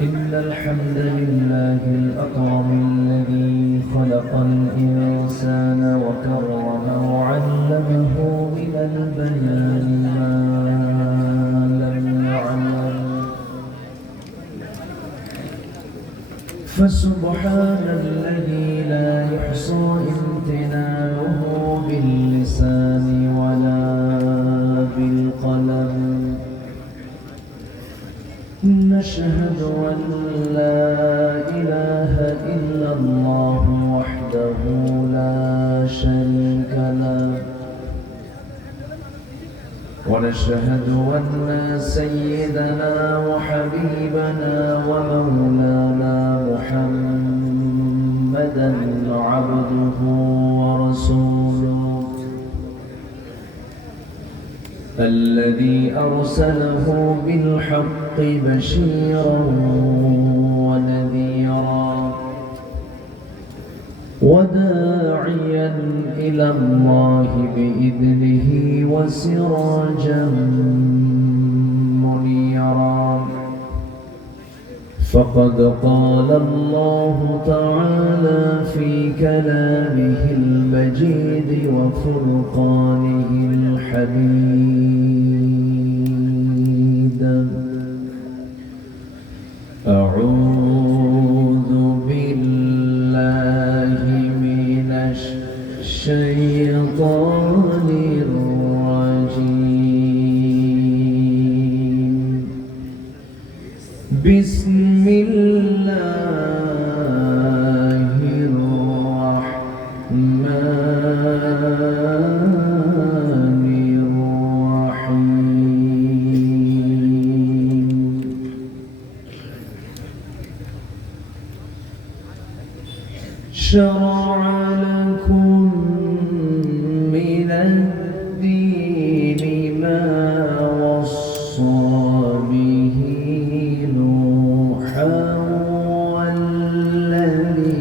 إن الحمد لله الأكرم الذي خلق الإنسان وكرمه وعلمه من البيان ما لم يعلم، فسبحان الذي لا يحصى امتنانه باللسان ولا بالقلم. نشهد أن لا إله إلا الله وحده لا شريك له، ونشهد أن سيدنا وحبيبنا ومولانا محمدا عبده ورسوله الذي أرسله بالحق بشيرا ونذيرا وداعيا إلى الله بإذنه وسراجا منيرا. فقد قال الله تعالى في كلامه المجيد وفرقانه الحميد: أعوذ بالله من الشيطان الرجيم. بسم الله الرحمن الرحيم. شرع لكم من الدين ما وصى به نوحا والذي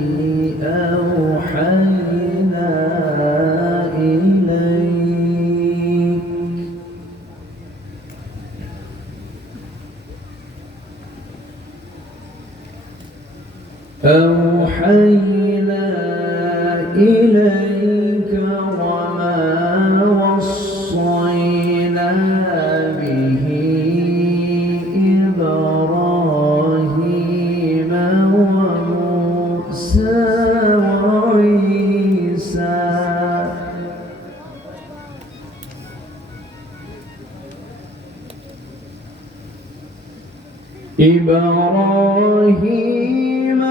أوحينا إليك وما وصينا به إبراهيم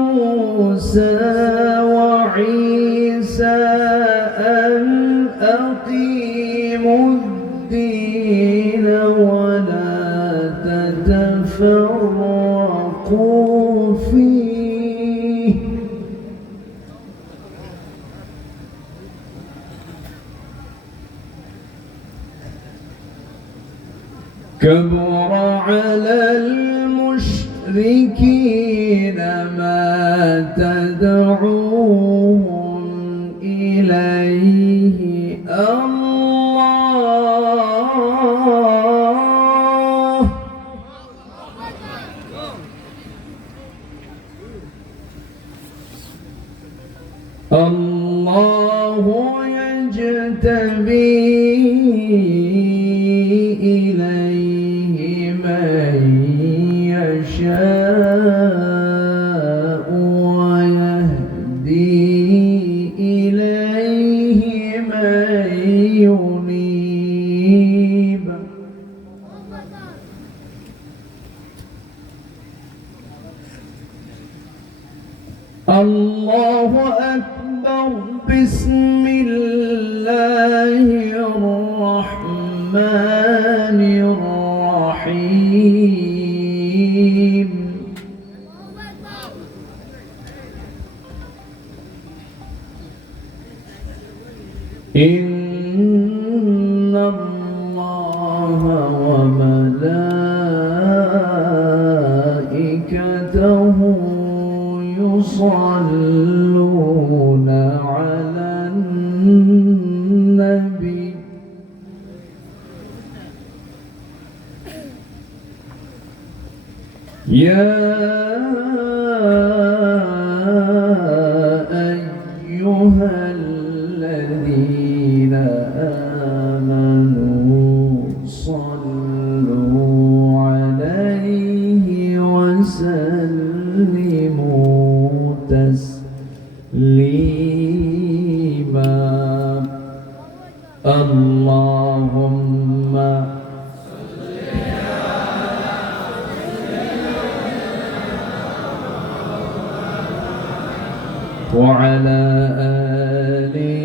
وموسى وعيسى أن أقيموا الدين ولا تتفرقوا فيه. كبر على المشركين ما تدعوهم إليه الله يجتبي إليه من يشاء ويهدي إليه من ينيب. الله أكبر. بسم الله الرحمن الرحيم. إن الله وملائكته يصلون على النبي يا أيها الذين آمنوا صلوا عليه وسلموا تسليما اللهم وعلى آله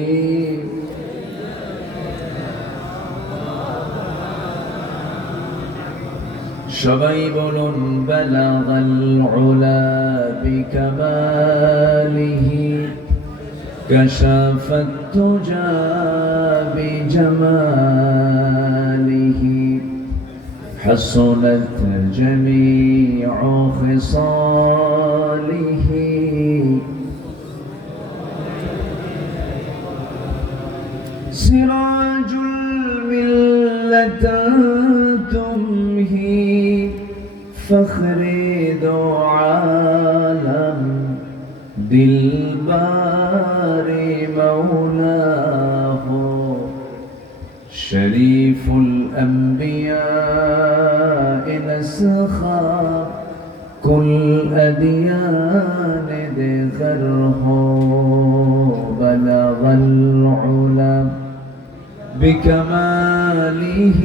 সবাই বলুন بلغ العلا بكماله كشف التجى بجماله حسنت جميع خصاله سراج الملة تمهي فخر ذو عالم دلبار مولاه شريف الأنبياء نسخا كل أديان ذكره بلغ العلا بكماله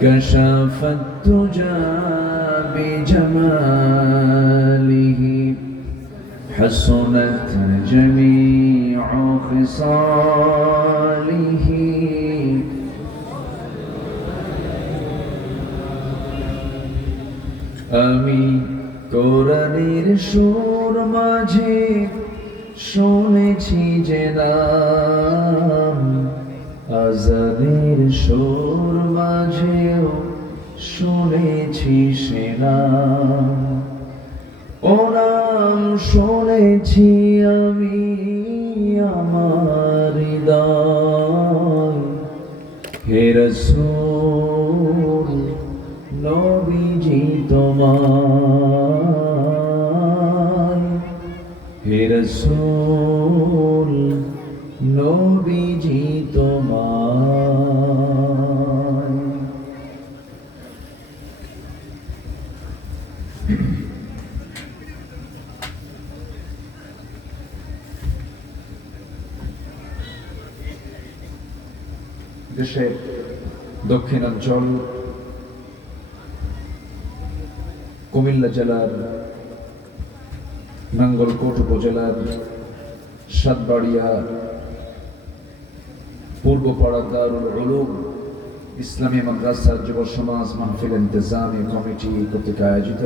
كشف التجى بجماله حسنت جميع خصاله আমি কোরআনের সুর মাঝে শুনেছি যে নাম আজানের সুর মাঝেও শুনেছি সে নাম ও নাম শুনেছি আমি আমার হৃদয় হে রাসূল নবীজি তোমায় হে রাসূল নবীজি তোমায় দেশের দক্ষিণাঞ্চল কুমিল্লা জেলার নাঙ্গলকোট উপজেলার সাতবাড়িয়া পূর্বপাড়া দারুল উলুম ইসলামী মাদ্রাসা যুব সমাজ মাহফিল ইন্তেজামি কমিটি কর্তৃক আয়োজিত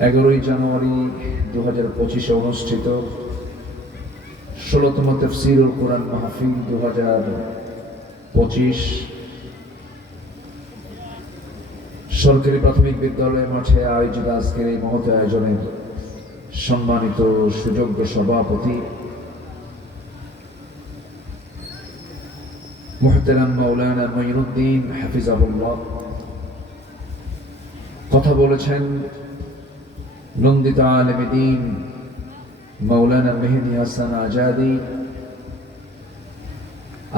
11 জানুয়ারি 2025 অনুষ্ঠিত 16তম তাফসীরুল কোরআন মাহফিল 2025 সরকারি প্রাথমিক বিদ্যালয় মাঠে আয়োজিত আজকের এই মহৎ আয়োজনের সম্মানিত সুযোগ্য সভাপতি মুহতারাম মাওলানা মঈনুদ্দিন হাফিজাহুল্লাহ কথা বলেছেন নন্দিত আলেমে দ্বীন মাওলানা মেহেদী হাসান আজাদী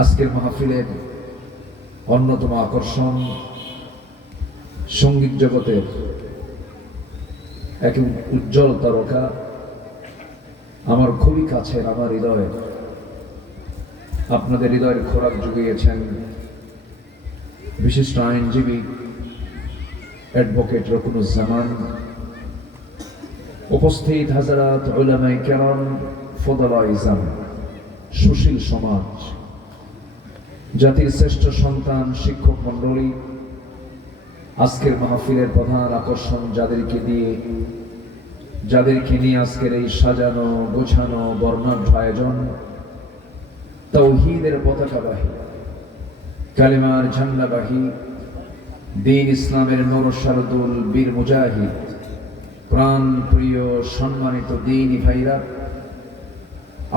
আজকের মাহফিলের অন্যতম আকর্ষণ সঙ্গীত জগতের এক উজ্জ্বল তারকা আমার খুবই কাছের আমার হৃদয়ের আপনাদের হৃদয়ের খোরাক জুগিয়েছেন বিশিষ্ট আইনজীবী অ্যাডভোকেট রকুনুজ্জামান উপস্থিত হাজারাত উলামায়ে কেরাম ফদলায়ে ইজাম সুশীল সমাজ জাতির শ্রেষ্ঠ সন্তান শিক্ষক মণ্ডলী আজকের মাহফিলের প্রধান আকর্ষণ যাদেরকে নিয়ে আজকের এই সাজানো গোছানো বর্ণাঢ্য আয়োজন তাওহীদের পতাকাবাহী কালিমার ঝান্ডাবাহী দ্বীন ইসলামের নূর শারদুল বীর মুজাহিদ প্রাণ প্রিয় সম্মানিত দ্বীনী ভাইরা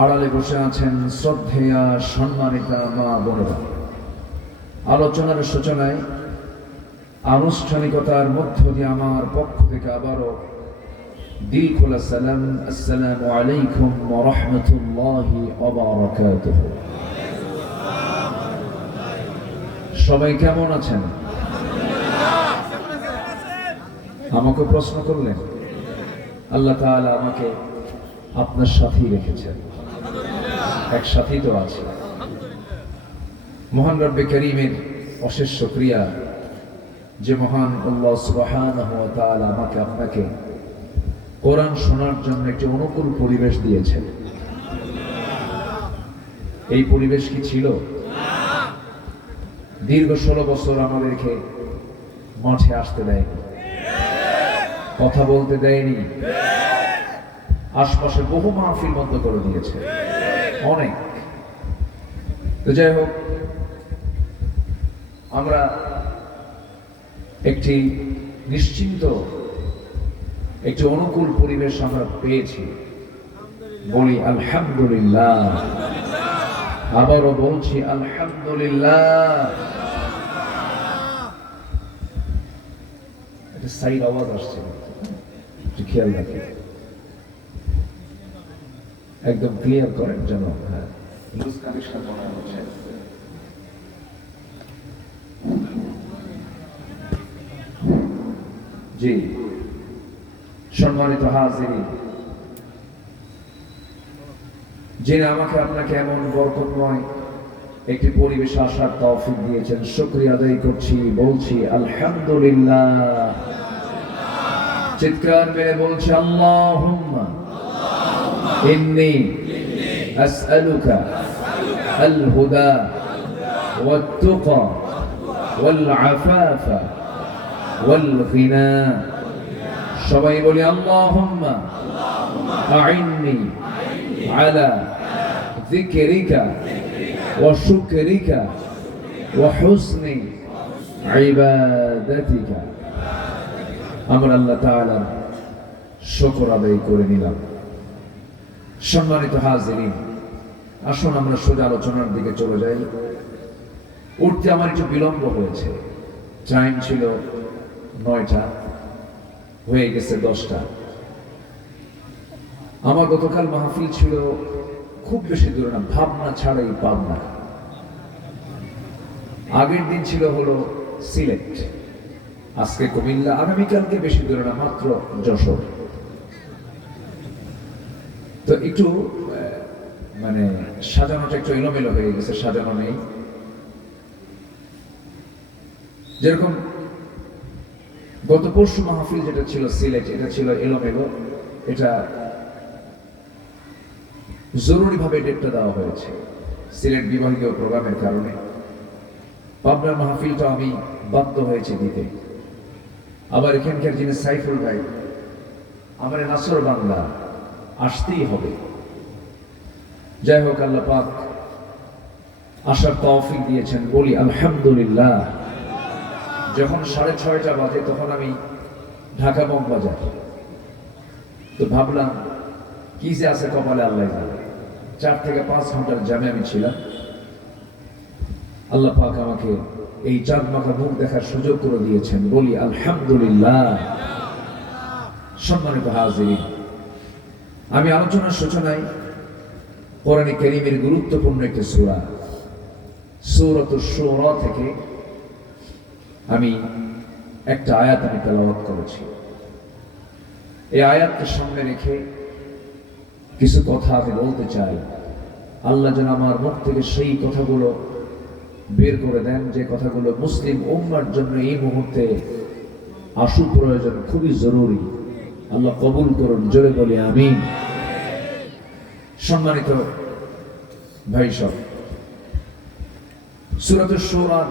আড়ালে বসে আছেন শ্রদ্ধেয়া সম্মানিতা মা বোনেরা আলোচনার সূচনায় আনুষ্ঠানিকতার মধ্য দিয়ে আমার পক্ষ থেকে আবারও দিল খোলা সালাম, আসসালামু আলাইকুম ওয়া রাহমাতুল্লাহি ওয়া বারাকাতুহু। সবাই কেমন আছেন? আমাকে প্রশ্ন করলেন, আল্লাহ তাআলা আমাকে আপনার সাথেই রেখেছেন, এক সাথী তো আছে। মহান রব্বে করিমের অশেষ শুকরিয়া যে মহান আল্লাহ সুবহানাহু ওয়া তাআলা আমাকে আপনাকে কোরআন শোনার জন্য একটি অনুকূল পরিবেশ দিয়েছেন। এই পরিবেশ কি ছিল? দীর্ঘ 16 বছর আমাদেরকে মাঠে আসতে দেয়নি, কথা বলতে দেয়নি, আশপাশে বহু মাহফিল বন্ধ করে দিয়েছে অনেক। তো যাই হোক, আমরা একটি নিশ্চিন্ত, একটি অনুকূল পরিবেশ আমরা পেয়েছি, বলি আলহামদুলিল্লাহ। আবারও বলছি আলহামদুলিল্লাহ। একটা সাইড আওয়াজ আসছে, একটু খেয়াল রাখেন, একদম ক্লিয়ার করেন যেন। হ্যাঁ, লুজ কানেকশন মনে হচ্ছে। জি, সম্মানিত হাজিরিন, যিনি আমাকে আপনাকে এমন বরকতময় একটি পরিবেশে আসার তৌফিক দিয়েছেন, শুকরিয়া আদায় করছি, বলছি আলহামদুলিল্লাহ। চিৎকার মেরে বলছি আল্লাহুম্মা ইন্নী আসআলুকা আল হুদা ওয়াত তুকা ওয়াল আফাফা ওয়াল গিনা। সবাই বলি আল্লাহুম্মা আইন্নি আলা যিকরিকা ওয়া শুকরিকা ওয়া হুসনি ইবাদাতিকা। আমরা আল্লাহ তাআলার শুকর আদায় করে নিলাম। সম্মানিত হাজিরিন, আসুন আমরা সোজা আলোচনার দিকে চলে যাই। উঠতে আমার একটু বিলম্ব হয়েছে, টাইম ছিল 9টা, হয়ে গেছে 10টা। আমার গতকাল মাহফিল ছিল খুব বেশি দূরে না, ভাবনা ছাড়াই পাবনা। আগের দিন ছিল হলো সিলেট, আজকে কুমিল্লা, আগামীকালকে বেশি দূরে না, মাত্র যশোর। তো একটু মানে সাজানোটা একটু এলোমেলো হয়ে গেছে, সাজানো নেই। যেরকম গত পরশু মাহফিল যেটা ছিল সিলেট, এটা ছিল এলোমেলো, এটা জরুরিভাবে ডেটটা দেওয়া হয়েছে সিলেট বিভাগীয় প্রোগ্রামের কারণে। পাবনার মাহফিলটা আমি বাধ্য হয়েছে দিতে। আবার এখানকার যিনি সাইফুল ভাই, আমার নাসর বাংলা আসতেই হবে। যাই হোক, আল্লাহ পাক আসার তৌফিক দিয়েছেন, বলি আলহামদুলিল্লাহ। যখন 6:30 বাজে তখন আমি ঢাকা মগবাজার, তো ভাবলাম কি যে আছে কপালে আল্লাহ জানে। 4 থেকে 5 ঘন্টার জ্যামে আমি ছিলাম। আল্লাহ পাক আমাকে এই চাঁদ মাখা মুখ দেখার সুযোগ করে দিয়েছেন, বলি আলহামদুলিল্লাহ। সম্মানিত হাজিরিন, আমি আলোচনার সূচনায় কোরআনে কারীমের গুরুত্বপূর্ণ একটি সূরা, সূরাতুশ শুরা থেকে আমি একটা আয়াত আমি তেলাওয়াত করেছি। এই আয়াতকে সামনে রেখে কিছু কথা আমি বলতে চাই। আল্লাহ যেন আমার মুখ থেকে সেই কথাগুলো বের করে দেন, যে কথাগুলো মুসলিম উম্মার জন্য এই মুহূর্তে আশু প্রয়োজন, খুবই জরুরি। আল্লাহ কবুল করুন, জোরে বলি আমিন। সম্মানিত ভাই সব, সূরাতুশ শুরা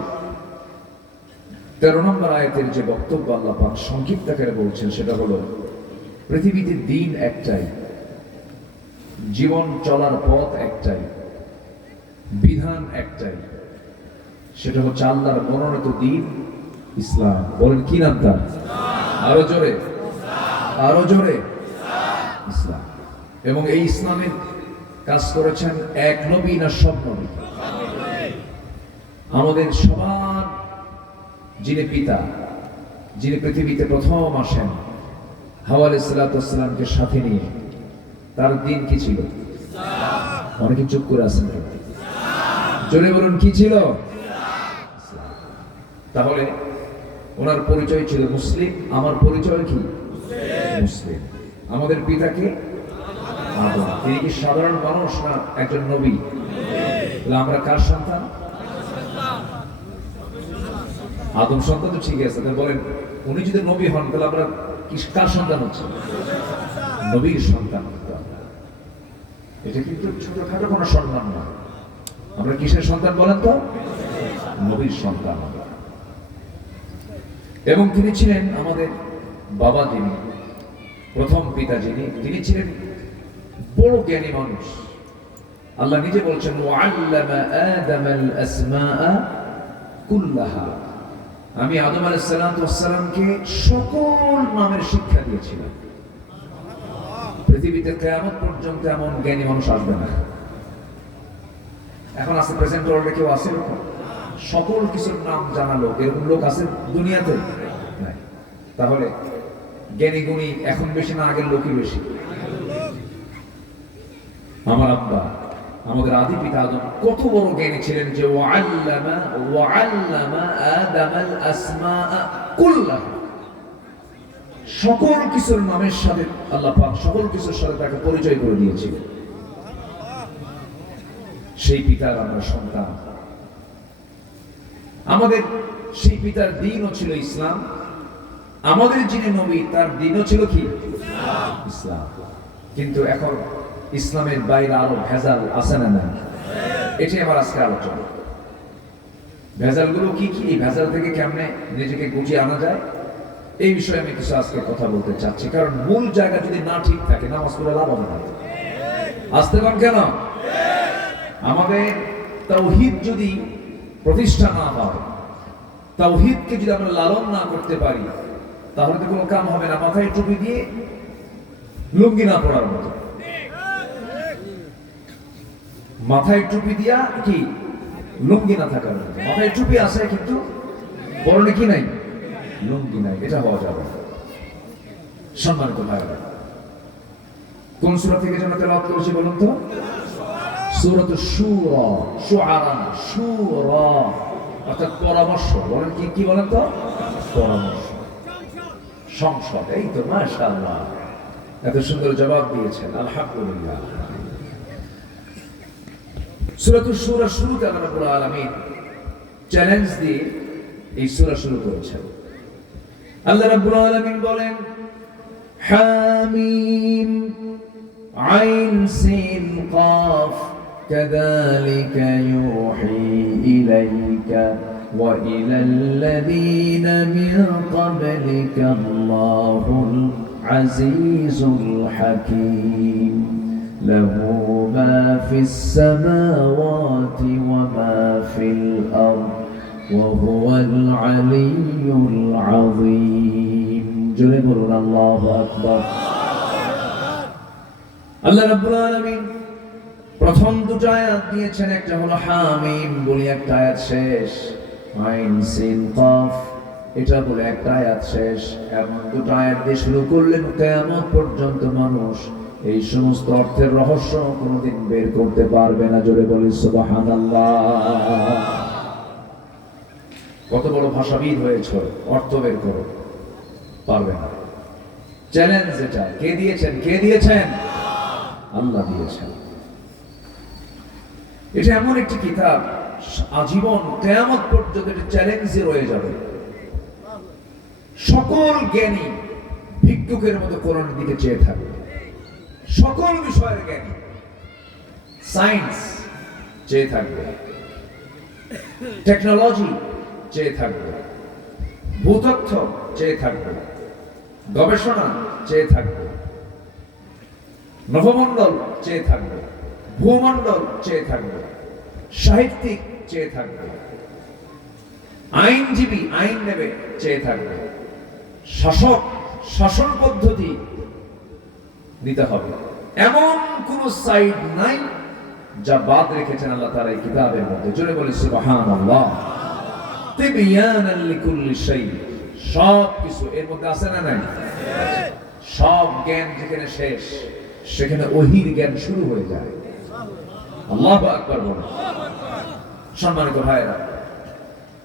13 নম্বর আয়াতের যে বক্তব্য আল্লাহ পাক সংক্ষিপ্ত আকারে বলছেন, সেটা হলো পৃথিবীতে দিন একটাই, জীবন চলার পথ একটাই, বিধান একটাই, সেটা হচ্ছে আল্লাহর মনোনীত দিন ইসলাম। বলেন কি নাম তার? আরো জোরে, আরো জোরে, ইসলাম। এবং এই ইসলামের কাজ করেছেন এক নবী না সব নবী? আমাদের সবার যিনি পিতা যিনি পৃথিবীতে প্রথম আসেন হাওয়া আলাইহিস সালামকে সাথে নিয়ে, তার দিন কি ছিল? অনেকে চুপ করে আছেন, জোরে বলুন কি ছিল? তাহলে ওনার পরিচয় ছিল মুসলিম, আমার পরিচয় কি? মুসলিম। আমাদের পিতাকে আদম, তিনি কি সাধারণ মানুষ না একজন নবী? আমরা কার সন্তান? আদম সন্তান তো ঠিক আছে, বলেন উনি যদি নবী হন তাহলে আমরা কার সন্তান হচ্ছে? নবীর সন্তান। এটা কিন্তু ছোটখাটো কোনো সম্মান না। আমরা কিসের সন্তান বলেন তো? নবীর সন্তান। এবং তিনি ছিলেন আমাদের বাবা, যিনি প্রথম পিতা, তিনি ছিলেন বড় জ্ঞানী মানুষ। আল্লাহ নিজে বলছেন ওয়াল্লামা আদামাল আসমাআ কুল্লাহা, আমি আদম আলাইহিস সালামকে সকল নামের শিক্ষা দিয়েছিলাম। পৃথিবীতে কিয়ামত পর্যন্ত এমন জ্ঞানী মানুষ আসবে না। এখন আছে প্রেজেন্ট ওয়ার্ল্ডে কেউ আছে এরকম সকল কিছুর নাম জানালো এরকম লোক আছে দুনিয়াতে? নাই। তাহলে জ্ঞানী গুণী এখন বেশি না আগের লোকই বেশি? আমার আব্বা, আমাদের আদি পিতা আদম কত বড় জ্ঞানী ছিলেন যে ওয়াল্লামা আদামাল আসমাআ কুল্লাহা, সকল কিছুর নামের সাথে আল্লাহ পাক সকল কিছুর সাথে তাকে পরিচয় করে দিয়েছিলেন। সেই পিতার আমরা সন্তান। আমাদের সেই পিতার দ্বীনও ছিল ইসলাম। আমাদের যিনি নবী তার দ্বীনও ছিল কি? ইসলাম। কিন্তু এখন ইসলামের বাইরে আরো ভেজাল আছে না নাই? এটাই আমার আজকে আলোচনা। ভেজালগুলো কি কি, এই ভেজাল থেকে কেমনে নিজেকে গুটিয়ে আনা যায়, এই বিষয়ে আমি কিছু আজকে কথা বলতে চাচ্ছি। কারণ মূল জায়গা যদি না ঠিক থাকে নামাজ পড়ে লাভ হবে না। আসতে পান কেন? আমাদের তাওহীদ যদি প্রতিষ্ঠা না হয়, তাওহীদকে যদি আমরা লালন না করতে পারি, তাহলে তো কোনো কাম হবে না। মাথায় টুপি দিয়ে লুঙ্গি না পড়ার মতো। মাথায় টুপি দিয়া কি লুঙ্গি না থাকার মতো। মাথায় টুপি আছে কিন্তু পরনে কি নাই? লুঙ্গি নাই। এটা হওয়া যাবে না। সম্মানিত ভাইরা, কোন সূরা থেকে যেন তেলাওয়াত করেছি বলুন তো? সূরাতুশ শুরা, শুআরা, শুরা অর্থাৎ পরামর্শ। বলেন কি কি বলেন তো? পরামর্শ, সংসদ। এই তো মাশাআল্লাহ, এত সুন্দর জবাব দিয়েছেন, আলহামদুলিল্লাহ। সূরাতুশ শুরা শুরুতে আল্লাহ রাব্বুল আলামিন চ্যালেঞ্জ দিয়ে এই সূরা শুরু করেছেন। আল্লাহ রাব্বুল আলামিন বলেন হামিম আইন সিন কাফ কাযালিকা ইউহি ইলাইকা ওয়া ইলাল্লাযীনা মিন ক্বাবলিকা আল্লাহুল আজিজুল হাকীম লাহু মা ফিস সামাওয়াতি ওয়া মা ফিল আরদ ওয়া হুয়াল আলিয়্যুল আযীম। জোরে বলুন আল্লাহু আকবার। আল্লাহ রাব্বুল আলামিন প্রথম দুটো আয়াত দিয়েছেন, একটা হলো হামিম বলি একটা আয়াত শেষ, আইন সিন কাফ এটা বলে একটা আয়াত শেষ। এমন দুটো আয়াত দিয়ে শুরু করলেন কিয়ামত পর্যন্ত মানুষ এই সমস্ত অর্থের রহস্য কোনোদিন বের করতে পারবে না। জোরে বলি সুবহানাল্লাহ। কত বড় ভাষাবিদ হয়েছে, অর্থ বের করো, পারবে না। চ্যালেঞ্জ এটা কে দিয়েছেন? কে দিয়েছেন? আল্লাহ দিয়েছেন। এটা এমন একটি কিতাব আজীবন কিয়ামত পর্যন্ত এটা চ্যালেঞ্জে রয়ে যাবে। সকল জ্ঞানী ভিক্ষুকের মতো কোরআনের দিকে চেয়ে থাকবে। সকল বিষয়ের জ্ঞানী, সায়েন্স চেয়ে থাকবে, টেকনোলজি চেয়ে থাকবে, ভূতত্ত্ব চেয়ে থাকবে, গবেষণা চেয়ে থাকবে, নভমণ্ডল চেয়ে থাকবে, ভূমণ্ডল চেয়ে থাকবে, সাহিত্যিক চেয়ে থাকবে, আইনজীবী আইন নেবে চেয়ে থাকবে, শাসক শাসন পদ্ধতি নিতে হবে। এমন কোন সাইড নাই যা বাদ রেখেছেন আল্লাহ তাআলা এই কিতাবের মধ্যে। জোরে বলি সুবহানাল্লাহ। তিবয়ানান লিকুল্লি শাই, সব কিছু এর মধ্যে আছে না নাই? সব জ্ঞান যেখানে শেষ, সেখানে ওহির জ্ঞান শুরু হয়ে যায়। আল্লাহু আকবার বলেন। সম্মানিত ভাইরা,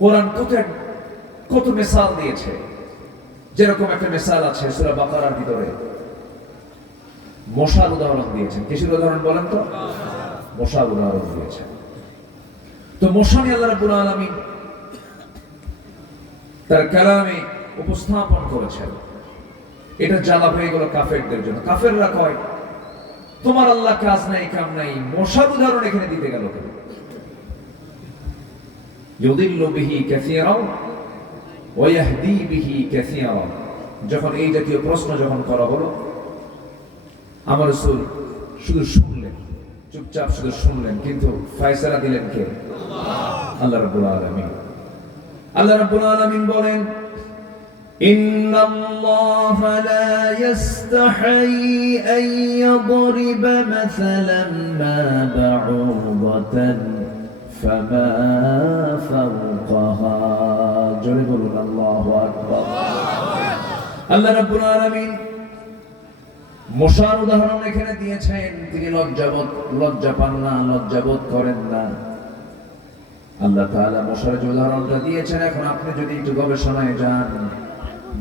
কোরআন কত মিসাল দিয়েছে। যেরকম একটা মিসাল আছে সূরা বাকারার ভিতরে, মশার উদাহরণ দিয়েছেন। কিসের উদাহরণ বলেন তো? মশার উদাহরণ দিয়েছেন। তো মশা নিয়ে আল্লাহ রাব্বুল আলামিন তার কালামে উপস্থাপন করেছেন। এটা জ্বালা হয়ে গেল কাফেরদের জন্য। কাফেররা কয়, তোমার আল্লাহ কাজ নাই কাম নাই, মশার উদাহরণ এখানে দিতে গেল কেন? ইউদিল্লু বিহি কাসীরান ওয়া ইয়াহদি বিহি কাসীরান। যখন এই জাতীয় প্রশ্ন যখন করা হলো, আমার রাসূল শুধু শুনলেন, চুপচাপ শুধু শুনলেন, কিন্তু ফয়সালা দিলেন কে? আল্লাহ রাব্বুল আলামিন। আল্লাহ রাব্বুল আলামিন বলেন, ইন্নাল্লাহা লা ইস্তাহি আন ইয়াদরিবা মাসালান মা বাউদাতান ফামা ফাওকাহা। জোরে বলুন আল্লাহু আকবার। আল্লাহ রাব্বুল আলামিন মশার উদাহরণ এখানে দিয়েছেন। তিনি লজ্জা পান না, লজ্জাবোধ করেন না। আল্লাহ তাআলা মশার যে উদাহরণটা দিয়েছেন, এখন আপনি যদি একটু গবেষণায় যান,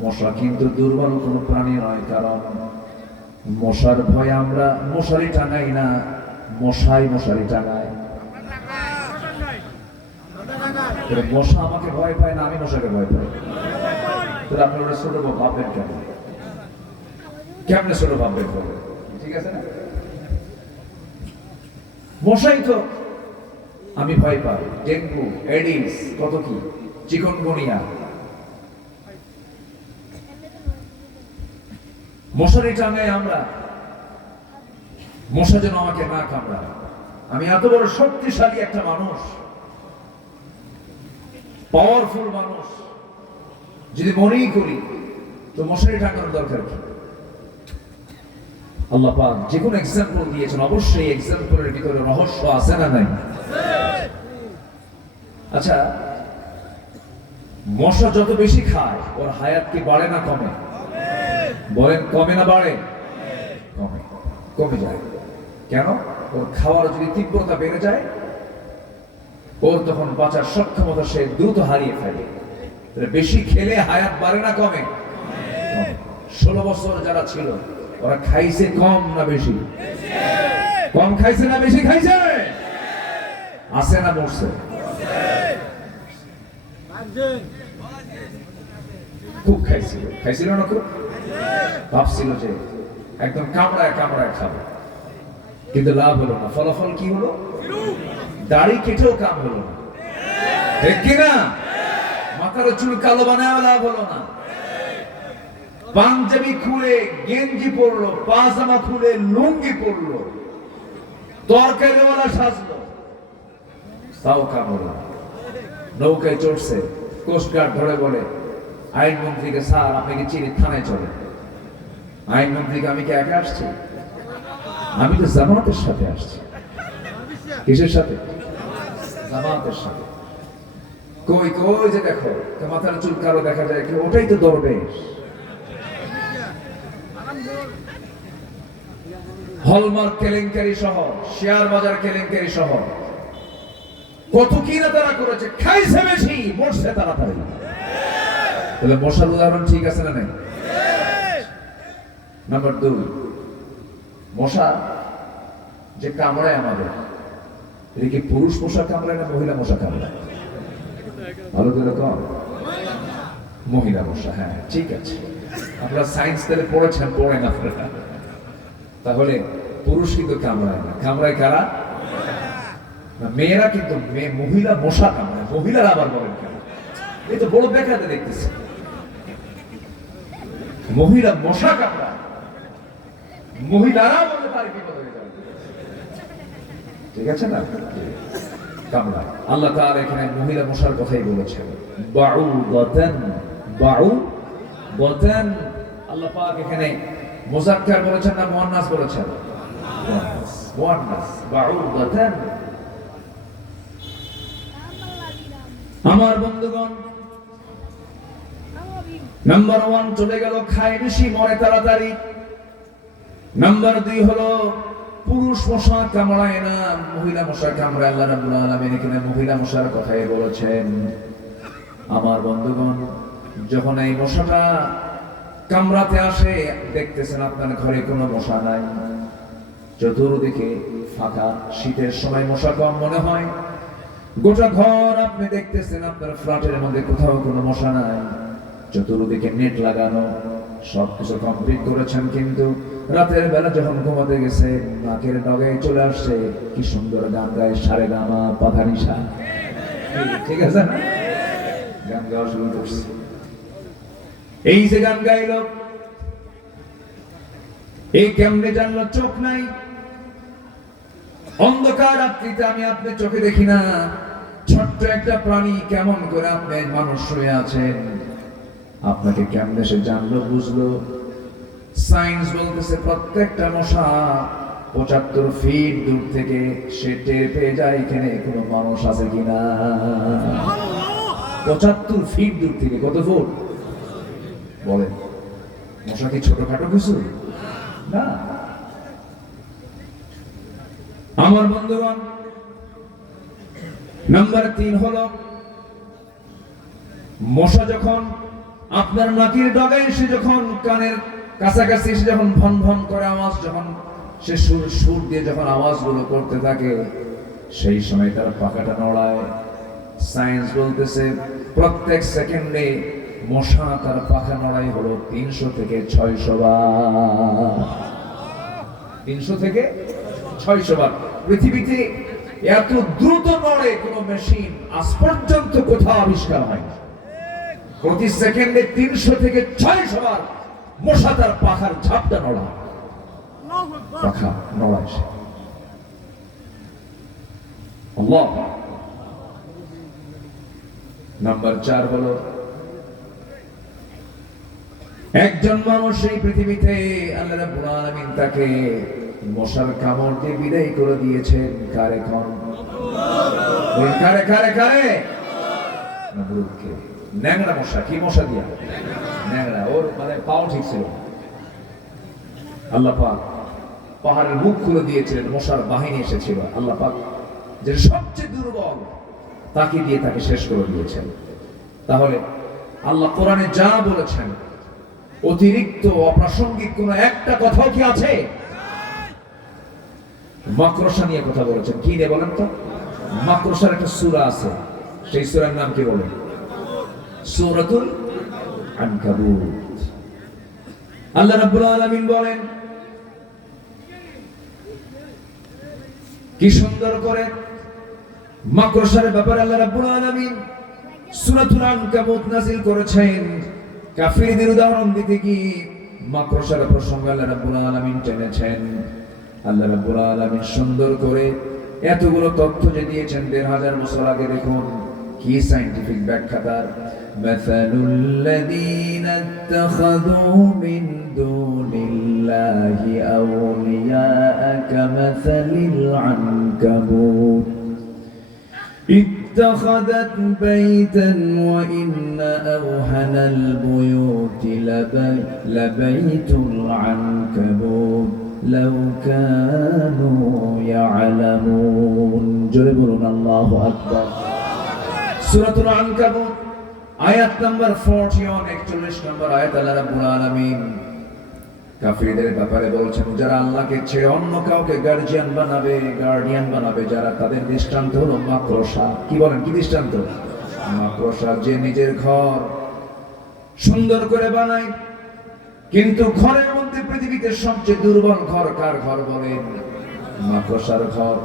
মশা কিন্তু দুর্বল কোনো প্রাণী নয়। কারণ মশার ভয়ে আমরা মশারি টাঙাই না, মশাই মশারি টাঙায়। মশা আমাকে ভয় পায় না, আমি মশাকে ভয় পাই। তাহলে আপনারা ছোট ভাববেন কেন? কেমনে ছোট ভাববেন? ঠিক আছে না? মশাই তো আমি ভয় পাই। ডেঙ্গু, এডিস, কত কি, চিকনগুনিয়া। মশারি টাঙাই আমরা, মশা যেন আমাকে না কামড়ায়। আমি এত বড় শক্তিশালী একটা মানুষ, পাওয়ারফুল মানুষ, যদি মনেই করি তো মশারি টাঙানোর দরকার কি? আল্লাহ পাক যে কোনো এক্সাম্পল দিয়েছেন, অবশ্যই এক্সাম্পলের ভিতরে রহস্য আছে না নাই? আচ্ছা, মশা যত বেশি খায় ওর হায়াত কি বাড়ে না কমে? বলেন, কমে না বাড়ে? কমে, কমে যায়। কেন? ওর খাওয়ার যদি তীব্রতা বেড়ে যায়, ওর তখন বাঁচার সক্ষমতা সে দ্রুত হারিয়ে ফেলে। বেশি খেলে হায়াত বাড়ে না কমে? 16 বছর যারা ছিল ওরা খাইছে কম না বেশি? কম খাইছে না বেশি খাইছে? আছে না মরছে? খুব খাইছিল না? খুব ভাবছিল যে একদম কামড়ায় কামড়ায় খাবে, কিন্তু লাভ হলো না। ফলাফল কি হলো? দাড়ি কেটেও কাম হলো না, ঠিক কিনা? মাথার চুল কালো বানায় লাভ হলো না। পাঞ্জাবি খুলে গেঞ্জি পরলো, পাজামা খুলে লুঙ্গি পরলো, তরকারিওয়ালা সাজলো, তাও কাম হলো না। নৌকায় চড়ছে, কোস্টগার্ড ধরে বলে আইনমন্ত্রীকে, স্যার আপনি কি চিনি থানায় চলে? আইনমন্ত্রীকে, আমি কি একা আসছি? আমি তো জামাতের সাথে আসছি। কিসের সাথে? জামাতের সাথে। কই কই যে দেখো মাথার চুল কালো দেখা যায়, কি ওটাই তো দরবেশ। হলমার্ক কেলেঙ্কারি সহ, শেয়ার বাজার কেলেঙ্কারি সহ কত কি না তারা করেছে। খাইছে বেশি, মরছে তাড়াতাড়ি। তাহলে মশার উদাহরণ ঠিক আছে না নাই? নাম্বার 2, মশা যে কামড়ায় আমাদের, এটা কি পুরুষ মশা কামড়ায় না মহিলা মশা কামড়ায়? ভালো করে কম। মহিলা মশা, হ্যাঁ ঠিক আছে। আপনারা সায়েন্স তাহলে পড়েছেন, পড়েন আপনারা। তাহলে পুরুষ কিন্তু কামড়ায় না, কামড়ায় কারা? মেয়েরা। কিন্তু মহিলা মশা কামড়ায়। মহিলারা আবার বলেন কেন? এই তো বড় দেখাতে দেখতেছি, মহিলা মশা কামড়ায়, মহিলারা বলে তার বিপদ হয়ে যাবে। ঠিক আছে না? কামড়ায়। আল্লাহ তাআলা এখানে মহিলা মশার কথাই বলেছেন। বাউদাতান, বাউদাতান। আল্লাহ পাক এখানে মুযাক্কার বলেছেন না মুয়ান্নাস বলেছেন? মুয়ান্নাস। বাউদাতান। আমার বন্ধুগণ, নাম্বার 1 চলে গেল খায় বেশি মরে তাড়াতাড়ি। নাম্বার 2 হলো পুরুষ মশা কামড়ায় না, মহিলা মশা কামড়ায়। আল্লাহ রাব্বুল আলামিন এখানে মহিলা মশার কথাই বলেছেন। আমার বন্ধুগণ, যখন এই মশাটা কামড়াতে আসে, দেখতেছেন আপনার ঘরে কোনো মশা নাই, চতুর্দিকে ফাঁকা, শীতের সময় মশা কম মনে হয়। গোটা ঘর আপনি দেখতেছেন, আপনার ফ্ল্যাটের মধ্যে কোথাও কোনো মশা নাই, চতুর্দিকে নেট লাগানো, সবকিছু কমপ্লিট করেছেন, কিন্তু রাতের বেলা যখন ঘুমাতে গেছে, নাকের ডগায় চলে আসছে কি সুন্দর গান গায়, সারে গামা পাধানিসা, ঠিক আছে না? গান গাওয়া শুরু করছে। এই যে গান গাইল, এই কেমনে জানলো? চোখ নাই, অন্ধকার রাত্রিতে আমি আপনি চোখে দেখি না, ছোট্ট একটা প্রাণী কেমন করে আপনি মানুষ শুয়ে আছেন, আপনাকে কেমনে সে জানলো, বুঝলো? সায়েন্স বলতেছে প্রত্যেকটা মশা 75 ফিট দূর থেকে সে টের পেয়ে যায় এখানে কোনো মানুষ আছে কিনা। 75 ফিট দূর থেকে। কত ফুট বলেন? মশা কি ছোটখাটো কিছু না। আমার বন্ধুগণ, নাম্বার 3 হলো মশা যখন আপনার নাকের ডগায় এসে, যখন কানের কাছাকাছি এসে যখন ভন ভন করে আওয়াজ, যখন সে সুর দিয়ে যখন আওয়াজগুলো করতে থাকে, সেই সময় তার পাখাটা নড়ায়। সায়েন্স বলতেছে প্রত্যেক সেকেন্ডে মশা তার পাখা নড়াই হলো 300 থেকে 600 বার। 300 থেকে 600 বার। পৃথিবীতে এত দ্রুত নড়ে কোনো মেশিন আজ পর্যন্ত কোথাও আবিষ্কার হয়নি। প্রতি সেকেন্ডে 300 থেকে 600 বার মশা তার পাখার ঝাপটা নড়ায়, পাখা নড়ায় সে। আল্লাহ। নাম্বার 4 হলো একজন মানুষ এই পৃথিবীতে আল্লাহ রাব্বুল আলামিন তাকে মশার কামড় দিয়ে বিদায় করে দিয়েছেন। কারে খন? কারে কারে কারে? নবরুদকে। ন্যাংরা মশা। কি মশা দিয়া? ন্যাংরা। ওর মানে পাও ঠিক ছিল। আল্লাহ পাক পাহাড়ের মুখ খুলে দিয়েছিলেন, মশার বাহিনী এসেছিল। আল্লাহ পাক যে সবচেয়ে দুর্বল তাকে দিয়ে তাকে শেষ করে দিয়েছেন। তাহলে আল্লাহ কোরআনে যা বলেছেন, অতিরিক্ত অপ্রাসঙ্গিক কোন একটা কথাও কি আছে? মাকড়সা নিয়ে কথা বলেছেন। কি নিয়ে বলেন তো? মাকড়সার একটা সূরা আছে, সেই সূরার নাম কি বলেন? সূরাতুল আনকাবুত। আল্লাহ রাব্বুল আলামিন বলেন কি সুন্দর করে মাকড়সার ব্যাপারে আল্লাহ রাব্বুল আলামিন সূরাতুল আনকাবুত নাযিল করেছেন। কাফিরদের উদাহরণ দিতে গিয়ে মাকড়সার প্রসঙ্গ আল্লাহ রাব্বুল আলামিন টেনেছেন। আল্লাহ রাব্বুল আলামিন সুন্দর করে এতগুলো তথ্য যে দিয়েছেন 1500 বছর আগে, দেখুন কি সায়েন্টিফিক ব্যাখ্যা তার। মাসালুল লাযীনা ইত্তাখাযু মিন দুনিল্লাহি আউলিয়া কামাসালিল আনকাবুত اتخذت بيتا وإن أوهن البيوت لبيت العنكبوت لو كانوا يعلمون. جربون الله أكبر. سورة العنكبوت আয়াত নাম্বার 41 41 নম্বর আয়াত। আল্লাহ রাব্বুল আলামিন কাফিরদের ব্যাপারে বলছেন, যারা আল্লাহকে ছেড়ে অন্য কাউকে গার্ডিয়ান বানাবে, যারা তাদের দৃষ্টান্ত হলো মাকড়সা। কি বলেন? কি দৃষ্টান্ত? মাকড়সা যে নিজের ঘর সুন্দর করে বানায়, কিন্তু ঘরের মধ্যে পৃথিবীতে সবচেয়ে দুর্বল ঘর কার ঘর বলেন? মাকড়সার ঘর।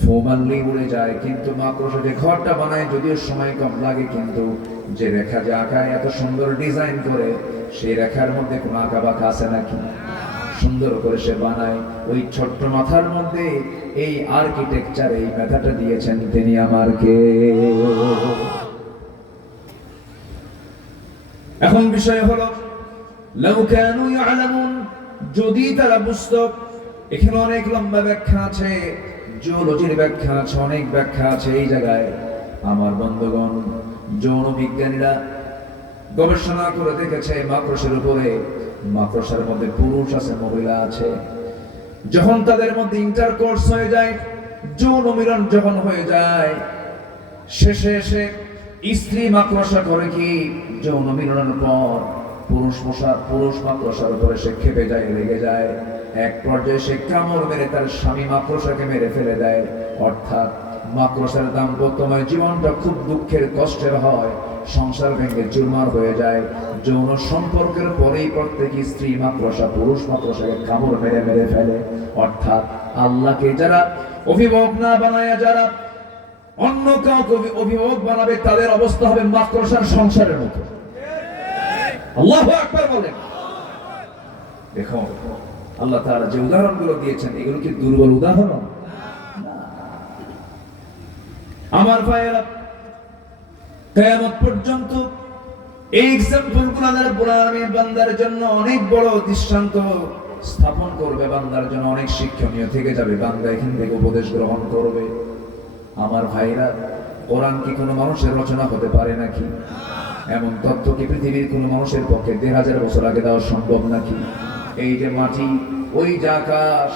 ফু মারলেই উড়ে যায়, কিন্তু মাকড়সা যে ঘরটা বানায়, যদিও সময় কম লাগে, কিন্তু যে রেখা যে আঁকায় এত সুন্দর ডিজাইন করে, সেই রেখার মধ্যে কোনো আঁকা বাঁকা আছে নাকি? সুন্দর করে সে বানায়। ওই ছোট্ট মাথার মধ্যে এই আর্কিটেকচার, এই মেধাটা দিয়েছেন তিনি আমারকে। এখন বিষয় হলো লাউ কানু ইয়ালামুন, যদি তারা বুঝতো। এখানে অনেক লম্বা ব্যাখ্যা আছে, জিওলজির ব্যাখ্যা আছে, অনেক ব্যাখ্যা আছে এই জায়গায়। আমার বন্ধুগণ, যৌন বিজ্ঞানীরা গবেষণা করে দেখেছে মাকড়সার উপরে, মাকড়সার মধ্যে পুরুষ আছে, মহিলা আছে। যখন তাদের মধ্যে ইন্টারকোর্স হয়ে যায়, যৌন মিলন যখন হয়ে যায়, শেষে এসে স্ত্রী মাকড়সা করে কি, যৌন মিলনের পর পুরুষ মাকড়সার উপরে সে ক্ষেপে যায়, লেগে যায়। এক পর্যায়ে সে কামড় মেরে তার স্বামী মাকড়সাকে মেরে ফেলে দেয়। অর্থাৎ মাকড়সার দাম্পত্যময় জীবনটা খুব দুঃখের, কষ্টের হয়, সংসার ভেঙে চুরমার হয়ে যায়। যৌন সম্পর্কের পরেই প্রত্যেক স্ত্রী মাকড়সা পুরুষ মাকড়সাকে কামড় মেরে মেরে ফেলে। অর্থাৎ আল্লাহকে যারা অভিভাবক না বানায়, যারা অন্য কাউকে অভিভাবক বানাবে, তাদের অবস্থা হবে মাকড়সার সংসারের মতো। আল্লাহু আকবার বলেন। দেখো আল্লাহ তাআলা যে উদাহরণগুলো দিয়েছেন, এগুলো কি দুর্বল উদাহরণ? আমার ভাইয়েরা, কিয়ামত পর্যন্ত এই এক্সাম্পলগুলো আল্লাহ রাব্বুল আলামিন বান্দার জন্য অনেক বড় দৃষ্টান্ত স্থাপন করবে, বান্দার জন্য অনেক শিক্ষণীয় থেকে যাবে। বান্দা এখান থেকে উপদেশ গ্রহণ করবে। আমার ভাইরা, কোরআন কি কোনো মানুষের রচনা হতে পারে নাকি? এমন তথ্য কি পৃথিবীর কোনো মানুষের পক্ষে ১৫০০ বছর আগে দেওয়া সম্ভব নাকি? এই যে মাটি, ওই যে আকাশ,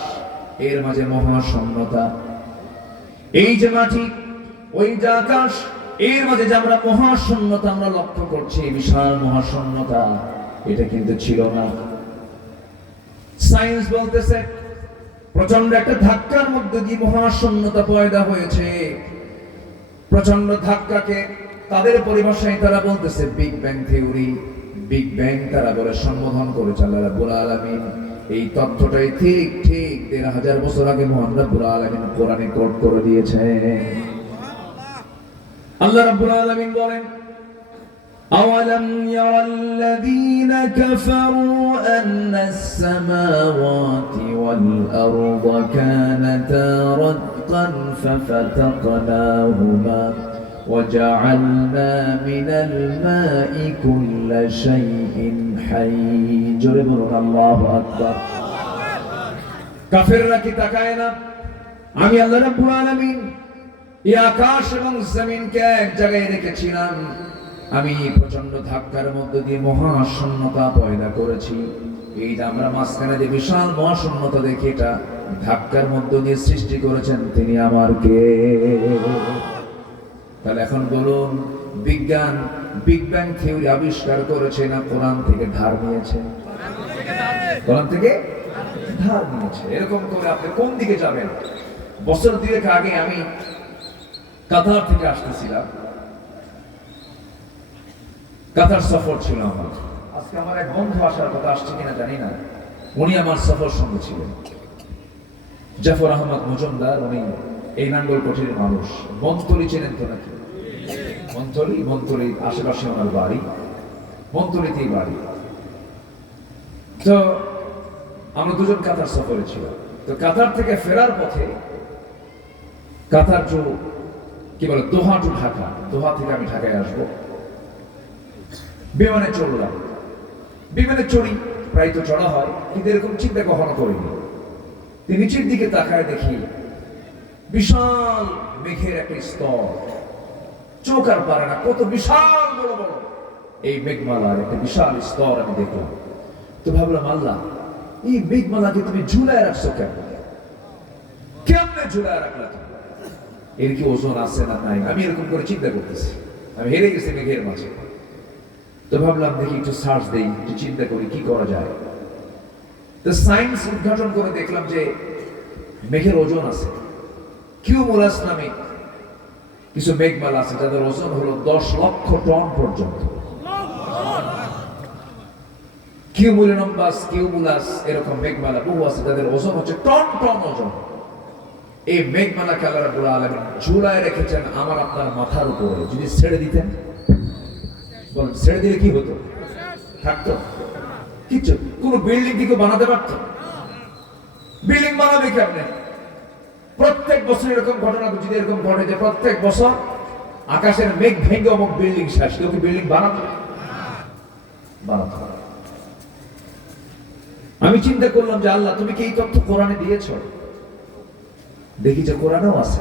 এর মাঝে মহাশূন্যতা। এই যে মাটি, ওই যে আকাশ, এর মাঝে যে আমরা মহাশূন্যতা আমরা লক্ষ্য করছি, বিশাল মহাশূন্যতা, এটা কিন্তু ছিল না। সায়েন্স বলতেছে প্রচন্ড একটা ধাক্কার মধ্যে দিয়ে মহাশূন্যতা পয়দা হয়েছে। প্রচন্ড ধাক্কাকে তাদের পরিভাষায় তারা বলতেছে big bang theory. Big bang তারা বলে সম্বোধন করেছে আল্লাহ রাব্বুল আলামিন। এই তথ্যটাই ঠিক ১৫০০ বছর আগে মহান রাব্বুল আলামিন কোরআনে কোট করে দিয়েছেন। আল্লাহ রাব্বুল আলামিন বলেন, আওয়ালাম ইয়ারাল্লাযীনা কাফারু আন্নাস সামাওয়াতি ওয়াল আরদা কানাতা রাতকান ফাফাতাকনাহুমা وجعلنا من الماء كل شيء حي জোরে বলুন আল্লাহু আকবার। কাফেররা কি তাকায় না? আমি আল্লাহ রাব্বুল আলামিন এই আকাশ এবং জমিনকে এক জায়গায় রেখেছিলাম। আমি প্রচন্ড ধাক্কার মধ্য দিয়ে মহাশূন্যতা পয়দা করেছি। এই যে আমরা মাঝখানে যে বিশাল মহাশূন্যতা দেখি, এটা ধাক্কার মধ্য দিয়ে সৃষ্টি করেছেন তিনি আমার কে? তাহলে এখন বলুন, বিজ্ঞান বিগ ব্যাং থিওরি আবিষ্কার করেছে না কোরআন থেকে ধার নিয়েছে? কোরআন থেকে ধার নিয়েছে। এরকম করে আপনি কোন দিকে যাবেন? বছর ২ আগে আমি কাতার থেকে আসতেছিলাম। কাতার সফর ছিল আমার। আজকে আমার এক বন্ধু আসার কথা, আসছে কিনা জানি না, উনি আমার সফর সঙ্গে ছিলেন। জাফর আহমদ মজুমদার, উনি এই নাঙ্গলকোটের মানুষ। বন্তলি চেনেন তো নাকি? বন্তলির আশেপাশে ওনার বাড়ি, বন্তলিতেই বাড়ি। তো আমরা দুজন কাতার সফরে ছিলাম। তো কাতার থেকে ফেরার পথে, কাতার কি বলে, দোহা টু ঢাকা, দোহা থেকে আমি ঢাকায় আসবো, বিমানে চড়লাম। বিমানে চড়ি, প্রায় তো চড়া হয়, কিন্তু এরকম চিন্তা কখনো করিনি। নিচের দিকে তাকায় দেখি বিশাল মেঘের একটা স্তর, চোখ আর পারে না, কত বিশাল বড় বড় এই মেঘমালার একটা বিশাল স্তর আমি দেখলাম। তো ভাবলাম, আল্লাহ, এই মেঘমালাকে তুমি ঝুলায় রাখছো কেন? কেমনে ঝুলায় রাখলা তুমি? এর কি ওজন আছে না নাই? আমি এরকম করে চিন্তা করতেছি। আমি হেরে গেছি মেঘের মাঝে। তো ভাবলাম দেখি একটু সার্চ দেই, একটু চিন্তা করি কি করা যায়। তো সায়েন্স উদ্ঘাটন করে দেখলাম যে মেঘের ওজন আছে। কিউমুলাস নামে কিছু মেঘমালা আছে যাদের ওজন হলো 10 লক্ষ টন পর্যন্ত। কিউমুলাস এরকম মেঘমালা বহু আছে যাদের ওজন হচ্ছে টন টন ওজন। এই মেঘমালাকে আল্লাহ রাব্বুল আলামিন ঝুলায় রেখেছেন আমার আপনার মাথার উপরে। যদি ছেড়ে দিতেন, বলেন ছেড়ে দিলে কি হতো? থাকতো কিছু? কোন বিল্ডিং কি বানাতে পারতো? বিল্ডিং বানাবে কেমনে? প্রত্যেক বছর এরকম ঘটনা যদি এরকম ঘটে যে প্রত্যেক বছর আকাশের মেঘ ভেঙে অমুক বিল্ডিং শেষ, কেউ কি বিল্ডিং বানাতো? আমি চিন্তা করলাম যে আল্লাহ, তুমি কি এই তথ্য কোরআনে দিয়েছো? দেখি যে কোরআনেও আছে।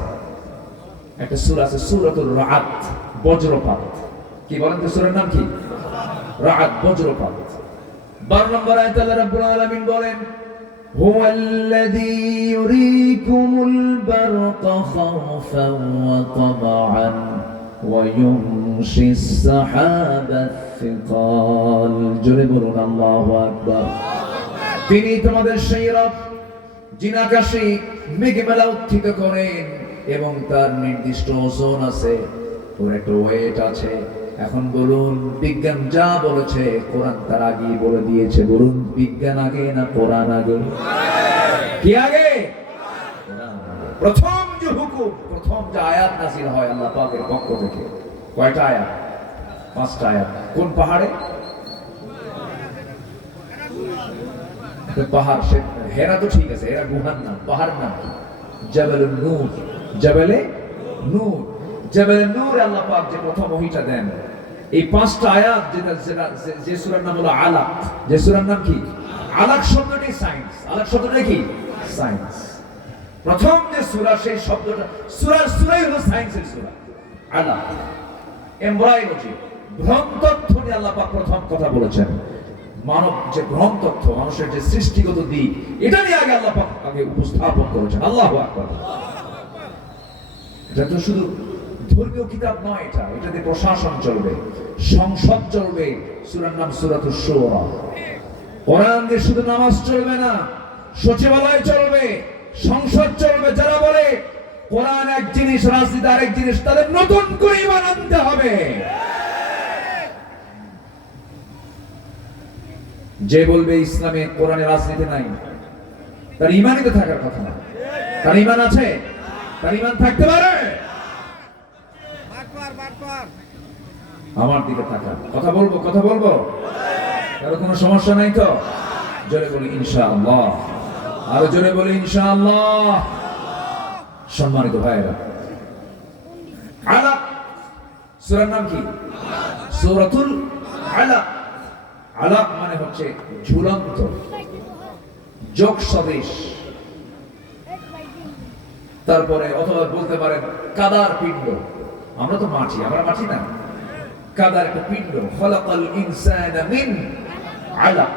একটা সূরা আছে, সূরাতুর রাআদ, বজ্রপাত। কি বলেন তো সূরার নাম কি? রাআদ বজ্রপাত। 12 নম্বর আয়াতে আল্লাহ রাব্বুল আলামিন বলেন হুয়াল্লাযী ইউরীকুমুল বারকা খাওফান ওয়া তামআন ওয়া ইউনশিস সাহাবাত সিকাল। জোরে বলুন আল্লাহু আকবার। তিনি তোমাদের সেই রব যিনি আকাশে মেঘমেলা উত্থিত করেন এবং তার নির্দিষ্ট ওজন আছে, ওর একটা ওয়েট আছে। এখন বলুন বিজ্ঞান যা বলেছে কোরআন তার আগেই বলে দিয়েছে। বলুন বিজ্ঞান আগে না কোরআন আগে? কি আগে? প্রথম যে হুকুম, প্রথম যে আয়াত নাযিল হয় আল্লাহ পাকের পক্ষ থেকে, কয়টা আয়াত? 5টা আয়াত। কোন পাহাড়ে? পাহাড়। সে হেরা তো ঠিক আছে, হেরা গুহার নাম। পাহাড় নাম কি? জাবালুন নূর। জাবালে নূর। জাবালে নূরে আল্লাহ পাক যে প্রথম ওহীটা দেন, এই 5টা আয়াত যে সূরার নাম হলো আলাক। যে সূরার নাম কি? আলাক শব্দটি সায়েন্স। আলাক শব্দটা কি? সায়েন্স। প্রথম যে সূরা, সেই শব্দটা সূরাই হলো সায়েন্সের সূরা। আলাক এমব্রায়োলজি, ভ্রম তথ্য নিয়ে আল্লাহ পাক প্রথম কথা বলেছেন। মানব যে ভ্রম তথ্য, মানুষের যে সৃষ্টিগত দিক, এটা নিয়ে আগে আল্লাহ পাক আগে উপস্থাপন করেছেন। আল্লাহু আকবার। এটা তো শুধু ধর্মীয় কিতাব নয়, এটাতে প্রশাসন চলবে, সংসদ চলবে। সূরার নাম সূরাতুশ শুরা। কোরআন দিয়ে শুধু নামাজ চলবে না, সচিবালয় চলবে, সংসদ চলবে। যারা বলে কোরআন এক জিনিস, রাজনীতি আরেক জিনিস, তাদের নতুন করে ঈমান আনতে হবে। যে বলবে ইসলামে কোরআনে রাজনীতি নাই, তার ঈমানই তো থাকার কথা না। তার ঈমান আছে? তার ঈমান থাকতে পারে? আমার দিকে তাকান। কথা বলবো। কারো কোনো সমস্যা নাই তো? জোরে বলি ইনশাআল্লাহ। আরো জোরে বলি ইনশাআল্লাহ। সম্মানিত ভাইরা, আলাক সূরার নাম কি? সূরাতুল আলাক। আলাক মানে হচ্ছে ঝুলন্ত, যোগ সদৃশ। তারপরে অথবা বলতে পারেন কাদার পিণ্ড। আমরা তো মাটি, আমরা মাটি না, কাদার একটা পিণ্ড। খলাকাল ইনসানা মিন আলাক।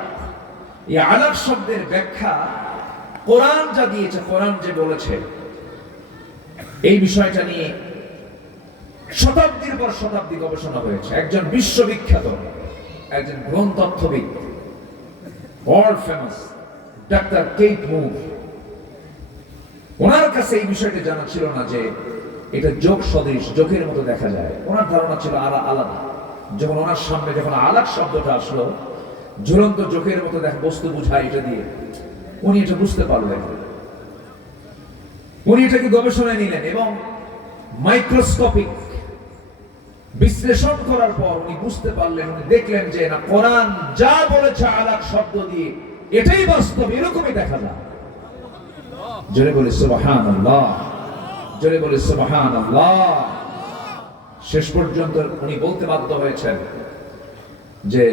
এই আলাক শব্দের ব্যাখ্যা কোরআন যা দিয়েছে, কোরআন যে বলেছে, এই বিষয়টা নিয়ে শতাব্দীর পর শতাব্দী গবেষণা হয়েছে। একজন বিশ্ববিখ্যাত, একজন গ্রন্থতত্ত্ববিদ, ওয়ার্ল্ড ফেমাস ডাক্তার কেইট মুর, ওনার কাছে এই বিষয়টা জানা ছিল না যে এটা যোগ সদৃশ, যোগের মতো দেখা যায়। ওনার ধারণা ছিল আলাদা। যখন ওনার সামনে যখন আলাক শব্দটা আসলো, ঝুলন্ত যোগের মতো দেখা বস্তু বুঝায় এটা দিয়ে, উনি এটা বুঝতে পারলেন। উনি এটাকে গবেষণায় নিলেন এবং মাইক্রোস্কোপিক বিশ্লেষণ করার পর উনি বুঝতে পারলেন, উনি দেখলেন যে না, কোরআন যা বলেছে আলাক শব্দ দিয়ে, এটাই বাস্তব, এরকমই দেখা যায়। জোরে বলে সুবহানাল্লাহ। জোরে বলে সুবহানাল্লাহ। শেষ পর্যন্ত উনি বলতে বাধ্য হয়েছেন যে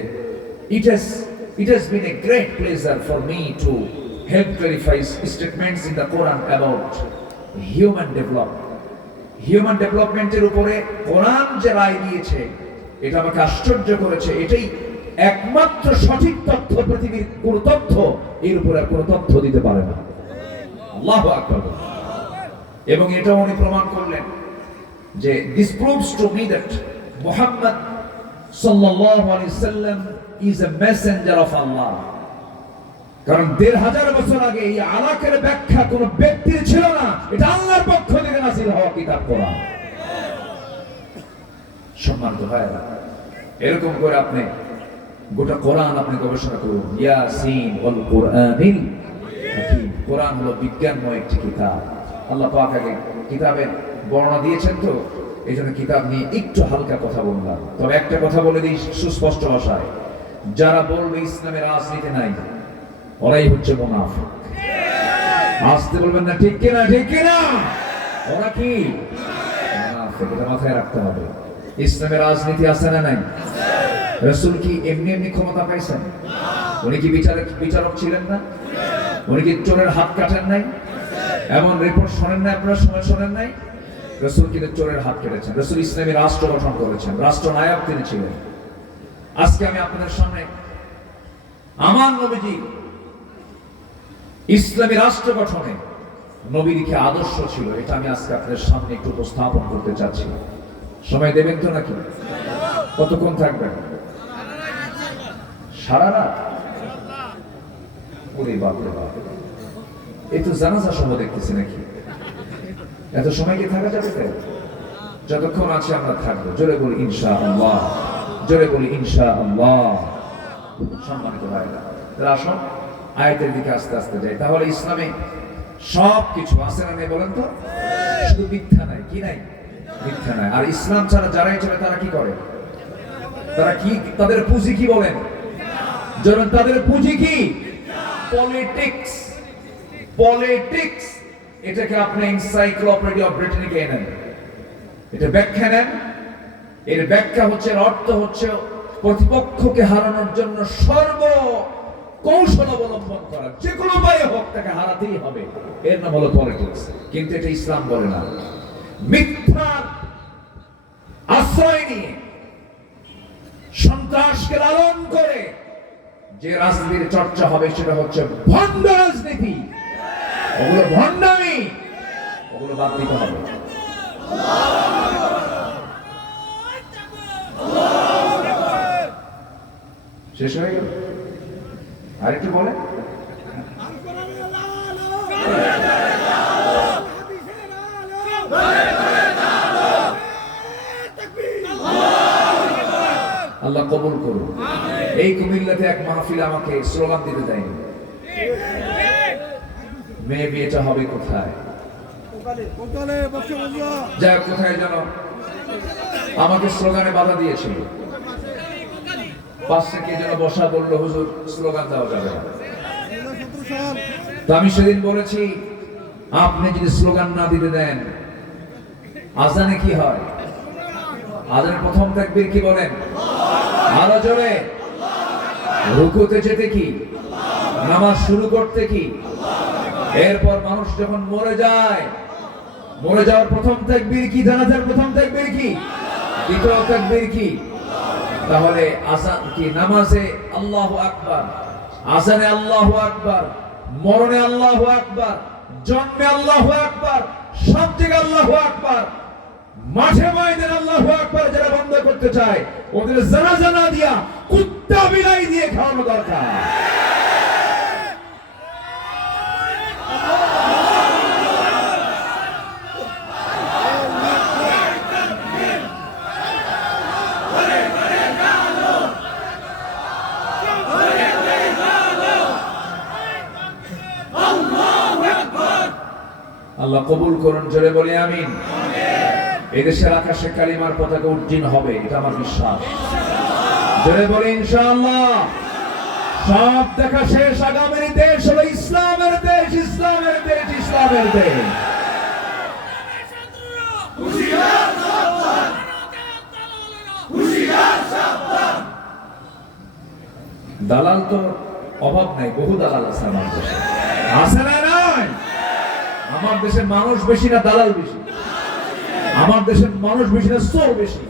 it has been a great pleasure for me to help clarify statements in the Quran about human developmenটের উপরে কোরআন যে রায় দিয়েছে, এটা আমাকে আশ্চর্য করেছে। এটাই একমাত্র সঠিক তথ্য। পৃথিবীর কোন তথ্য এর উপরে আর কোন তথ্য দিতে পারে না। আল্লাহু আকবার। এবং এটা উনি প্রমাণ করলেন যে this proves to me that Muhammad sallallahu alaihi wasallam is a messenger of Allah. কারণ 1500 বছর আগে এই আলাকের ব্যাখ্যা কোন ব্যক্তির ছিল না, এটা আল্লাহর পক্ষ থেকে নাযিল হওয়া কিতাব কোরআন। সম্মানিত ভাইরা, এরকম করে আপনি গোটা কোরআন আপনি গবেষণা করুন। ইয়াসিন ওয়াল কুরআনিল হাকীম। কোরআন হলো বিজ্ঞানময় একটি কিতাব। আল্লাহ পাক আগে কিতাবের বর্ণনা দিয়েছেন, তো এই জন্য কিতাব নিয়ে একটু হালকা কথা বললাম। তবে একটা কথা বলে দিই সুস্পষ্ট ভাষায়, যারা বলবে ইসলামের রাজনীতি নাই, ওরাই হচ্ছে মুনাফিক। আসতে বলবেন না, ঠিক কিনা? ঠিক কিনা? ওরা কি মুনাফিক? এটা মাথায় রাখতে হবে। ইসলামের রাজনীতি আছে না নাই? রাসূল কি এমনি ক্ষমতা পাইছেন? উনি কি বিচারক ছিলেন না? উনি কি চোরের হাত কাটেন নাই? এমন রিপোর্ট শোনেন না আপনারা? সময় শোনেন নাই? রাসূল কিন্তু চোরের হাত কেটেছেন। রাসূল ইসলামী রাষ্ট্র গঠন করেছেন, রাষ্ট্রনায়ক তিনি ছিলেন। আজকে আমি আপনাদের সামনে আমার নবীজি ইসলামী রাষ্ট্র গঠনে নবীর কি আদর্শ ছিল, এটা আমি আজকে আপনাদের সামনে একটু উপস্থাপন করতে চাচ্ছি। সময় দেবেন তো নাকি? কতক্ষণ থাকবেন? সারা রাত? ওরে বাপরে বাপ, এই তো জানাজা সভা দেখতেছি নাকি? এত সময় কি থাকা যাবে? যতক্ষণ আছে আমরা থাকবো। জোরে বলি ইনশাআল্লাহ, জোরে বলি ইনশাআল্লাহ। সম্মানিত ভাইরা, তাহলে আসুন আয়াতের দিকে আস্তে আস্তে যাই। তাহলে ইসলামে সব কিছু আছে না নেই বলেন তো? শুধু মিথ্যা নাই। কি নাই? মিথ্যা নাই। আর ইসলাম ছাড়া যারাই চলে তারা কি করে? তারা কি, তাদের পুঁজি কি বলেন? যেমন তাদের পুঁজি কি? পলিটিক্স। পলিটিক্স, এটাকে আপনি এনসাইক্লোপিডিয়া ব্রিটানিকা নেন, এটা ব্যাখ্যা নেন। এর ব্যাখ্যা হচ্ছে, এর অর্থ হচ্ছে প্রতিপক্ষকে হারানোর জন্য সর্ব কৌশল অবলম্বন করা, যে কোনো উপায়ে হোক তাকে হারাতেই হবে, এর নাম হলো পলিটিক্স। কিন্তু এটা ইসলাম বলে না। মিথ্যার আশ্রয় নিয়ে সন্ত্রাসকে লালন করে যে রাজনীতির চর্চা হবে সেটা হচ্ছে ভণ্ড রাজনীতি। ওগুলো ভণ্ডামি, ওগুলো বাদ দিতে হবে। শেষ হয়ে গেল? আরেকটু বলে। আল্লাহ কবুল করুন। এই কুমিল্লাতে এক মাহফিল আমাকে স্লোগান দিতে দেয়নি। মেয়ে বিয়েটা হবে কোথায়? যাই হোক, কোথায় যেন আমাকে স্লোগানে বাধা দিয়েছিল। পাশে কে যেন বসা বললো, হুজুর স্লোগান দেওয়া যাবে না। তো আমি সেদিন বলেছি, আপনি যদি স্লোগান না দিতে দেন, আজানে কি হয়? আজানের প্রথম তাকবীর কি বলেন? আরো জোরে। রুকুতে যেতে কি? নামাজ শুরু করতে কি? এরপর মানুষ যখন মরে যায়, মরে যাওয়ার প্রথম তাকবীর কি? জানাজার প্রথম তাকবীর কি? দ্বিতীয় তাকবীর কি? তাহলে আযান কি? নামাজে আল্লাহু আকবার, আযানে আল্লাহু আকবার, মরণে আল্লাহু আকবার, জন্মে আল্লাহু আকবার, সব জায়গায় আল্লাহু আকবার, মাঠে ময়দানে আল্লাহু আকবার। যারা বন্ধ করতে চায় ওদের জানাজা না দিয়া কুত্তা বিলাই দিয়ে খাওয়ানো দরকার। আল্লাহ কবুল করুন। জোরে বলি আমিন। এদেশের আকাশে কালিমার পতাকা উড্ডীন হবে, এটা আমার বিশ্বাস। জোরে বলি ইনশাআল্লাহ। সব দেখা শেষ। আগামীর দেশ হলো ইসলামের দেশ, ইসলামের দেশ, ইসলামের দেশ। দালাল তো অভাব নাই, বহু দালাল আছে আমার দেশে। আছে না? নয়। আমার দেশের মানুষ বেশি না দালাল বেশি? আমার দেশের মানুষ বেশি না চোর বেশি?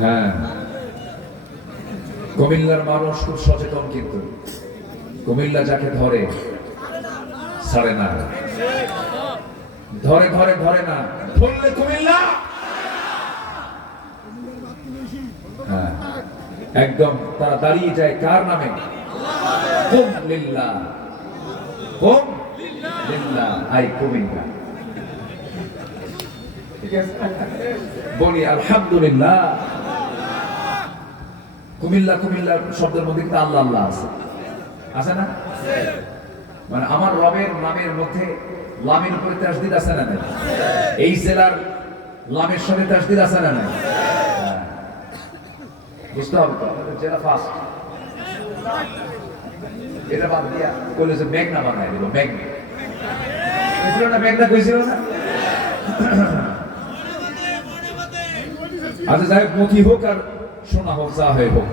হ্যাঁ, কুমিল্লার মানুষ খুব সচেতন, কিন্তু কুমিল্লা যাকে ধরে ছাড়ে না। ধরে ধরে ধরে না, ধরলে কুমিল্লা হ্যাঁ একদম তারা দাঁড়িয়ে যায় কার নামে? কুম লিল্লাহ, কুম লিল্লাহ, আই কুমিল্লা। ঠিক আছে, বলি আলহামদুলিল্লাহ। কুমিল্লা, কুমিল্লা শব্দের মধ্যে কিন্তু আল্লাহ আল্লাহ আছে, আছে না? মানে আমার রবের নামের মধ্যে লামের উপরে তাসদিদ আছে না? এই জেলার লামের সঙ্গে তাসদিদ আছে না? বুঝতে হবে তো, জেলা ফার্স্ট। এটা বাদ দিয়া কইলে যে মেঘনা বানায় দিল, মেঘনা কইছিল না? মেঘনা কইছিল না? আচ্ছা যাই হোক, মতি হোক আর সোনা হোক, যা হয়ে হোক,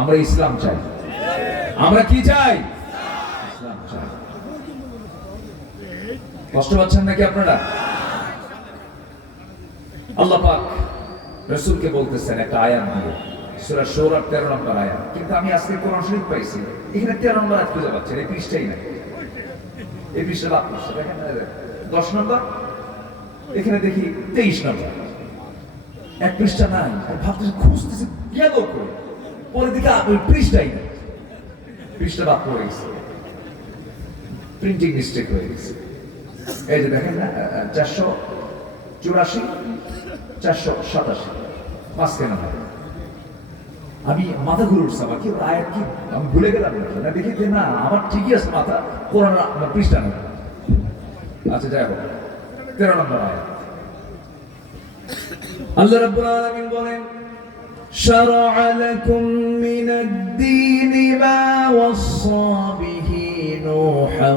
আমরা ইসলাম চাই। আমরা কি চাই? ইসলাম চাই। কষ্ট পাচ্ছেন নাকি আপনারা? আল্লাহ পাক রাসূলকে বলতেছেন একটা আয়াত দিয়ে, সূরা শুরা 13 নম্বর আয়াত। কিন্তু আমি আজকে কোরআন শরীফ পাইছি, এখানে 13 নম্বর আয়াত খুঁজে পাচ্ছি না, এই পৃষ্ঠাই নাই। এই পৃষ্ঠা বাদ করছে, দেখেন 10 নম্বর, এখানে দেখি 23 নম্বর, এক পৃষ্ঠা নাই। আর ভাবতেছি খুঁজতেছি গেল করে, পরে দিকে ওই পৃষ্ঠাই নাই, পৃষ্ঠা বাদ পড়ে গেছে, প্রিন্টিং মিস্টেক হয়ে গেছে। এই যে দেখেন না, 484 487 মাঝখানে হয়। আমি মাথা ঘুরে উঠছে, আমার কি আয়াত কি আমি ভুলে গেলাম না, দেখি যে না আমার ঠিকই আছে মাথা, কোরআন পৃষ্ঠা নেই। আচ্ছা যাই হোক, 13 নম্বর আয়াত। আল্লাহ রাব্বুল আলামিন বলেন, شرع لكم من الدين ما وصى به نوحا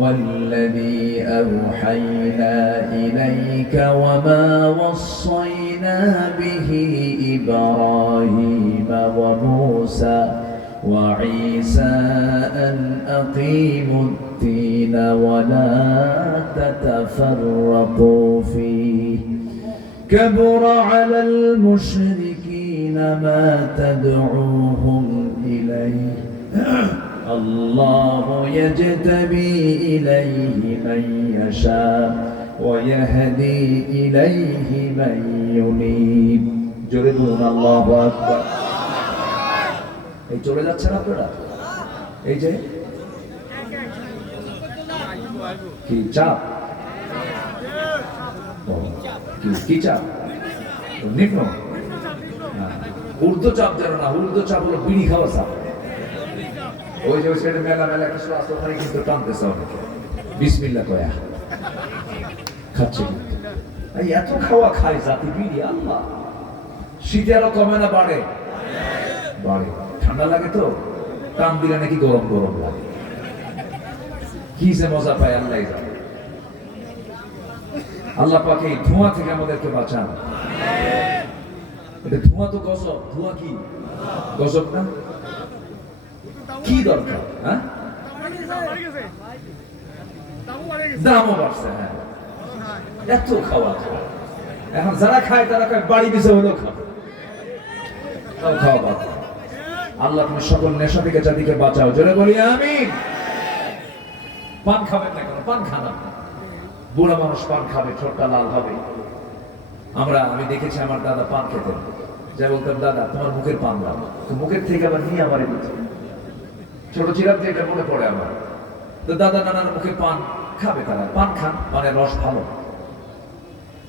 والذي أوحينا إليك وما وصينا به إبراهيم وموسى وعيسى أن أقيموا الدين ولا تتفرقوا فيه كبر على المشركين ما تدعوهم إليه الله يجتبي إليه من يشاء ويهدي إليه من ينيب جربون الله أكبر এই চলে যাচ্ছেন আপনারা, এই যে কি চাপ, কি চাপ, নিম্ন ঊর্ধ্ব চাপ যেন না, ঊর্ধ্ব চাপ হলো বিড়ি খাওয়া চাপ। ওই যে সেটা মেলা মেলা কিছু আসতে পারে, কিন্তু টানতেছে অনেকে বিসমিল্লাহ কয়া খাচ্ছে, কিন্তু এই এত খাওয়া খায় জাতি বিড়ি, আল্লাহ। শীতে আরো কমে না বাড়ে? বাড়ে। ঠান্ডা লাগে তো টান দিলে নাকি গরম গরম লাগে, কি যে মজা পায় আল্লাহ জানে। আল্লাহ পাক এই ধোঁয়া থেকে আমাদেরকে বাঁচান। এটা ধোঁয়া তো গজব, ধোঁয়া কি গজব না? কি দরকার? হ্যাঁ, দামও বাড়ছে। হ্যাঁ, এত খাওয়া খায়, এখন যারা খায় তারা খায় বাড়ি পিছে হলেও খাবে, তাও খাওয়া বাদ। আল্লাহ তুমি সকল নেশা থেকে জাতিকে বাঁচাও, জোরে বলি আমিন। পান খাবেন না কেন? পান খান, বুড়া মানুষ পান খাবে, ঠোঁটটা লাল হবে। আমি দেখেছি আমার দাদা পান খেতেন, যা বলতাম দাদা তোমার মুখের পান দাও, মুখের থেকে আবার নিয়ে আমার দিত। ছোট ছিলাম যে এটা মনে পড়ে আমার, তো দাদা নানার মুখে পান খাবে, তারা পান খান, পানের রস ভালো,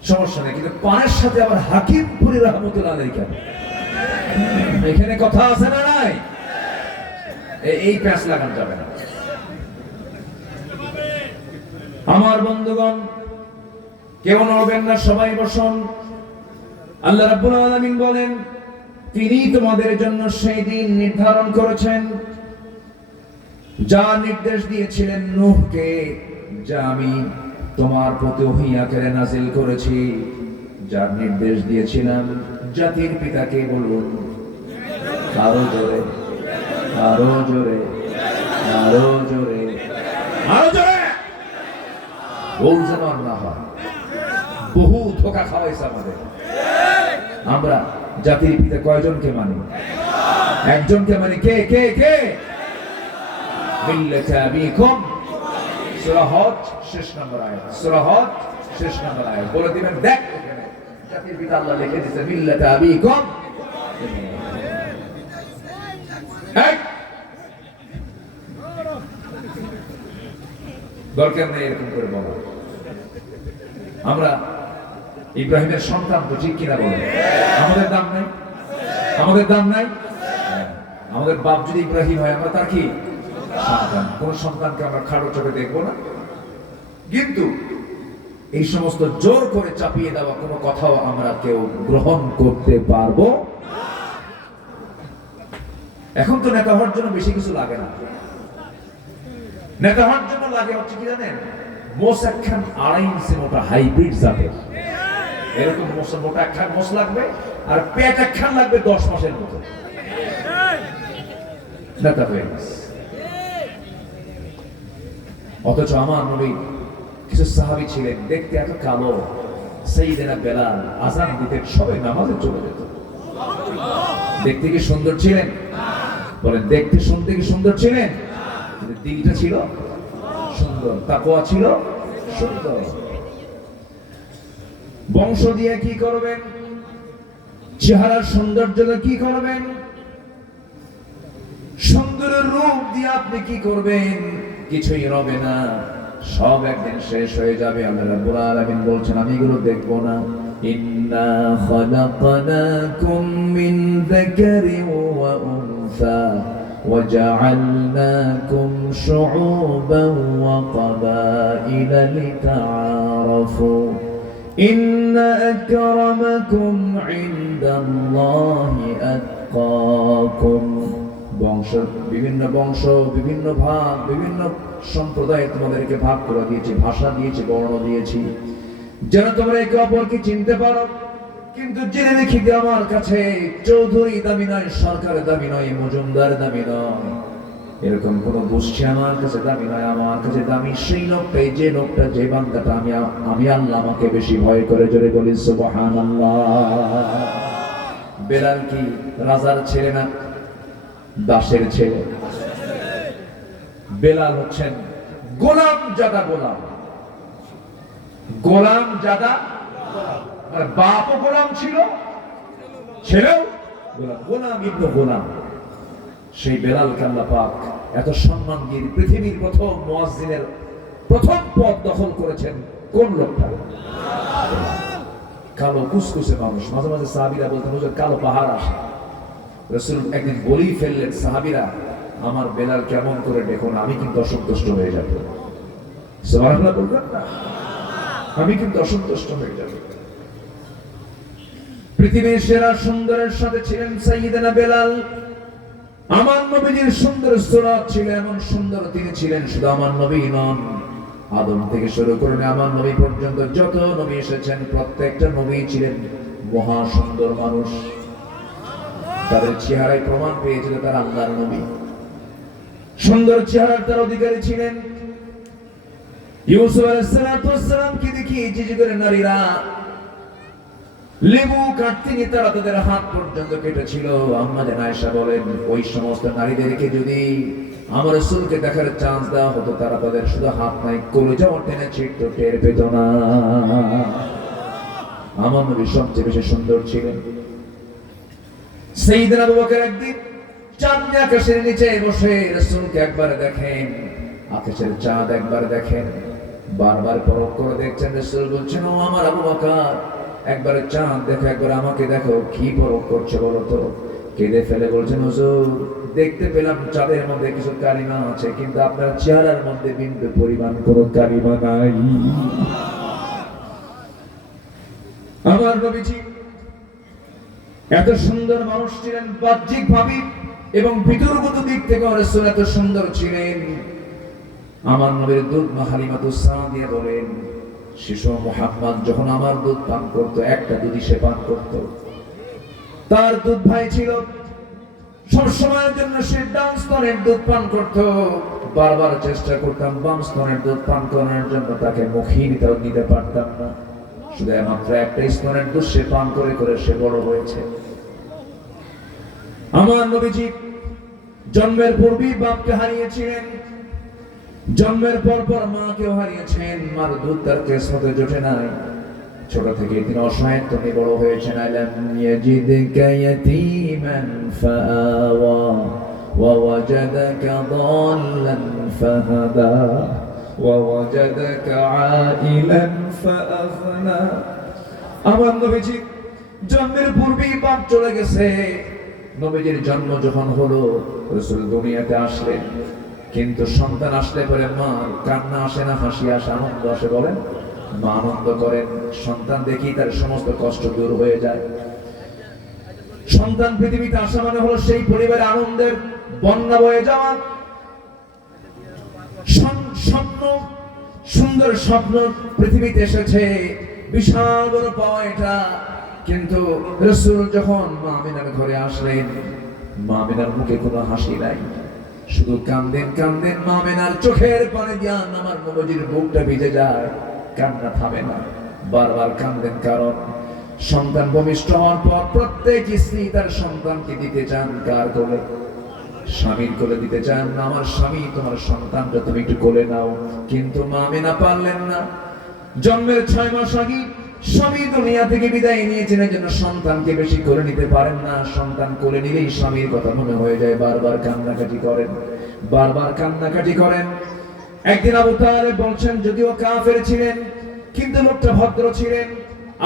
সমস্যা নেই। কিন্তু পানের সাথে আবার হাকিমপুরি রহমতুল্লাহ আলাইহি কেন? এখানে কথা আছে না নাই? এই প্যাঁচ লাগানো যাবে না। আমার বন্ধুগণ, কেউ নড়বেন না, সবাই বসুন। আল্লাহ রাব্বুল আলামিন বলেন, তিনি তোমাদের জন্য সেই দিন নির্ধারণ করেছেন যা নির্দেশ দিয়েছিলেন নূহকে, যা আমি তোমার প্রতি ওহী আকারে নাযিল করেছি, যার নির্দেশ দিয়েছিলাম জাতির পিতাকে বলুন। আরো জোরে, আরো জোরে, আরো জোরে, আরো জোরে বল যেন আর না হয়। বহু ধোঁকা খাওয়াইছে আমাদের। আমরা জাতির পিতা কয়জনকে মানি? একজনকে মানি। কে কে কে? মিল্লাতা আবিকুম, সূরা হজ 6 নম্বর আয়াত, সূরা হজ 6 নম্বর আয়াত। বলে দিবেন, দেখ এখানে জাতির পিতা আল্লাহ লিখে দিয়েছে মিল্লাতা আবিকুম। দরকার নেই এরকম করে বলা। আমরা ইব্রাহিমের সন্তান তো, ঠিক কিনা বলেন? আমাদের দাম নাই? আমাদের দাম নাই? আমাদের বাপ যদি ইব্রাহিম হয়, আমরা তার কি সন্তান? কোন সন্তানকে আমরা খাটো চোখে দেখবো না। কিন্তু এই সমস্ত জোর করে চাপিয়ে দেওয়া কোনো কথাও আমরা কেউ গ্রহণ করতে পারবো। এখন তো নেতা হওয়ার জন্য বেশি কিছু লাগে না। নেতা হওয়ার জন্য লাগে হচ্ছে কি জানেন? মোষ একখান 2.5 ইঞ্চি মোটা হাইব্রিড জাতের, এরকম মোটা একখান মোষ লাগবে, আর পেট একখান লাগবে 10 মাসের মতো। নেতা হয়ে গেছে। অথচ আমার নবী কিছু সাহাবী ছিলেন, দেখতে এত কালো, সাইয়েদনা বেলাল আযান দিতে সবাই নামাজে চলে যেত। দেখতে কি সুন্দর ছিলেন? বলেন, দেখতে শুনতে কি সুন্দর ছিলেন? কিন্তু দিলটা ছিল সুন্দর, তাকওয়া ছিল সুন্দর। বংশ দিয়ে কি করবেন? চেহারার সৌন্দর্য দিয়ে কি করবেন? সুন্দরের রূপ দিয়ে আপনি কি করবেন? কিছুই হবে না, সব একদিন শেষ হয়ে যাবে। আল্লাহ রাব্বুল আলামিন বলছেন, আমি এগুলো দেখব না। ইন্না খালাকনাকুম মিন যাকারিন ওয়া উনসা ওয়া জাআলনাকুম শুউবান ওয়া ক্বাবাইলা লিতাআরাফু ইন্না আকরামাকুম ইনদাল্লাহি আতকাকুম। বংশ, বিভিন্ন বংশ, বিভিন্ন ভাগ, বিভিন্ন সম্প্রদায় তোমাদেরকে ভাগ করে দিয়েছি, ভাষা দিয়েছি, বর্ণ দিয়েছি, যেন তোমরা একে অপরকে চিনতে পারো। কিন্তু জেনে রেখে দিয়ে আমার কাছে চৌধুরী দামি নয়, সরকার দামি নয়, মজুমদার দামি নয়, এরকম কোন গোষ্ঠী আমার কাছে দামি নয়। আমার কাছে দামি সেই লোকটাই, যে লোকটা, যে বান্দাটা আমি আল্লাহ আমাকে বেশি ভয় করে। জোরে বলি সুবহানাল্লাহ। বেলাল কি রাজার ছেলে না দাসের ছেলে? বেলাল হচ্ছেন গোলাম জাদা গোলাম, গোলাম জাদা। বাপও গোলাম ছিল, ছেলেও গোলাম, গোলাম ইবনে গোলাম। সেই বেলালকে আল্লাহ পাক এত সম্মান দিয়ে পৃথিবীর প্রথম মুয়াজ্জিনের প্রথম পদ দখল করেছেন কোন লোকটা? কালো কুসকুসে মানুষ। মাঝে মাঝে সাহাবীরা বলতেন, হুজুর কালো পাহাড় আসে। রাসূল একদিন বলেই ফেললেন, সাহাবীরা আমার বেলাল কেমন করে দেখো না, আমি কিন্তু অসন্তুষ্ট হয়ে যাব। সুবহানাল্লাহ বলবেন না? আমি কিন্তু অসন্তুষ্ট হয়ে যাব। পৃথিবীর সেরা সুন্দরের সাথে ছিলেন সাইয়েদনা বেলাল। আমার নবীজির সুন্দর সুরাত ছিল, এমন সুন্দর তিনি ছিলেন। শুধু আমার নবী নন, আদম থেকে শুরু করে আমার নবী পর্যন্ত যত নবী এসেছেন প্রত্যেকটা নবী ছিলেন মহা সুন্দর মানুষ। তাদের চেহারায় প্রমাণ পেয়েছিল তারা আল্লাহর নবী। সুন্দর চেহারার তার অধিকারী ছিলেন। ইউসুফ আলাইহিস সালামকে দেখি জিজি করে নারীরা লেবু কাটতে নিয়ে তারা তাদের হাত পর্যন্ত কেটেছিল। আম্মা জান আয়েশা বলেন, ওই সমস্ত নারীদেরকে যদি আমার রাসূলকে দেখার চান্স দেওয়া হতো, তারা তাদের শুধু হাত নাই কলিজাও টেনে ছিঁড়ত, টের পেত না। আমার নবী সবচেয়ে বেশি সুন্দর ছিলেন। সাইয়েদনা আবু বকর একদিন চাঁদ আকাশের নিচে বসে রাসূলকে একবার দেখেন, আকাশের চাঁদ একবার দেখেন, বারবার পরখ করে দেখছেন। রাসূল বলছেন, ও আমার আবু বকর, একবার চাঁদ দেখো, একবার আমাকে দেখো, কি পরখ করছে বলো তো? কেঁদে ফেলে বলছেন, হুজুর দেখতে পেলাম চাঁদের মধ্যে কিছু কালিমা আছে, কিন্তু আপনার চেহারার মধ্যে বিন্দু পরিমাণ কোনো কালিমা নাই। আমার নবীজি এত সুন্দর মানুষ ছিলেন, বাহ্যিক ভাবে এবং ভিতরগত দিক থেকে রাসূল এত সুন্দর ছিলেন। আমার নবীর দুধ মা হালিমাতুস সাদিয়া বলেন, শিশু মুহাম্মদ যখন আমার দুধ পান করতো, একটা দুধই সে পান করতো। তার দুধ ভাই ছিল, সব সময়ের জন্য সে ডান স্তনের দুধ পান করতো। বারবার চেষ্টা করতাম বাম স্তনের দুধ পান করানোর জন্য, তাকে মুখিয়ে দিতে পারতাম না। শুধু মাত্র একটা স্তনের দুধ সে পান করে করে সে বড় হয়েছে। আমার নবীজি জন্মের পূর্বেই বাপকে হারিয়েছিলেন, জন্মের পর পর মাকেও হারিয়েছেন। মার দুধ তার কিসমতে জোটে নাই। ছোট থেকে তিনি অসহায়ত্ব নিয়ে বড় হয়েছেন। আলাম ইয়াজিদকা ইয়াতীমান ফাআওয়া ওয়া ওয়াজাদাকা দাল্লান ফাহাদা ওয়া ওয়াজাদাকা আইলান ফাআগনা। আমার নবীজি জন্মের পূর্বেই বাপ চলে গেছে। নবীজির জন্ম যখন হলো, রাসূল দুনিয়াতে আসলেন, কিন্তু সন্তান আসলে পরে মা কান্না আসে না, হাসি আসে, আনন্দ আসে? বলেন, মা আনন্দ করেন। সন্তান দেখি তার সমস্ত কষ্ট দূর হয়ে যায়। সন্তান পৃথিবীতে আসা মানে হলো সেই পরিবারে আনন্দের বন্যা বয়ে যাওয়া। স্বপ্ন, সুন্দর স্বপ্ন পৃথিবীতে এসেছে, বিশাল বড় পাওয়া এটা। কিন্তু রাসূল যখন মা আমিনার ঘরে আসলেন, মা আমিনার মুখে কোনো হাসি নাই, শুধু কান্দেন কান্দেন। মা আমিনার চোখের পানি দিয়ে আমার নবীজির বুকটা ভিজে যায়, কান্না থামে না। বারবার কাঁদেন, কারণ সন্তান ভূমিষ্ঠ হওয়ার পর প্রত্যেক স্ত্রী তার সন্তানকে দিতে চান কার কোলে? স্বামীর কোলে দিতে চান। আমার স্বামী, তোমার সন্তানটা তুমি একটু কোলে নাও। কিন্তু মা আমিনা পারলেন না। জন্মের 6 মাস আগে স্বামী দুনিয়া থেকে বিদায় নিয়েছেন, এজন্য সন্তানকে বেশি কোলে নিতে পারেন না। সন্তান কোলে নিলেই স্বামীর কথা মনে হয়ে যায়, বারবার কান্নাকাটি করেন, বারবার কান্নাকাটি করেন। একদিন আবু তালেব বলছেন, যদিও কাফের ছিলেন কিন্তু লোকটা ভদ্র ছিলেন।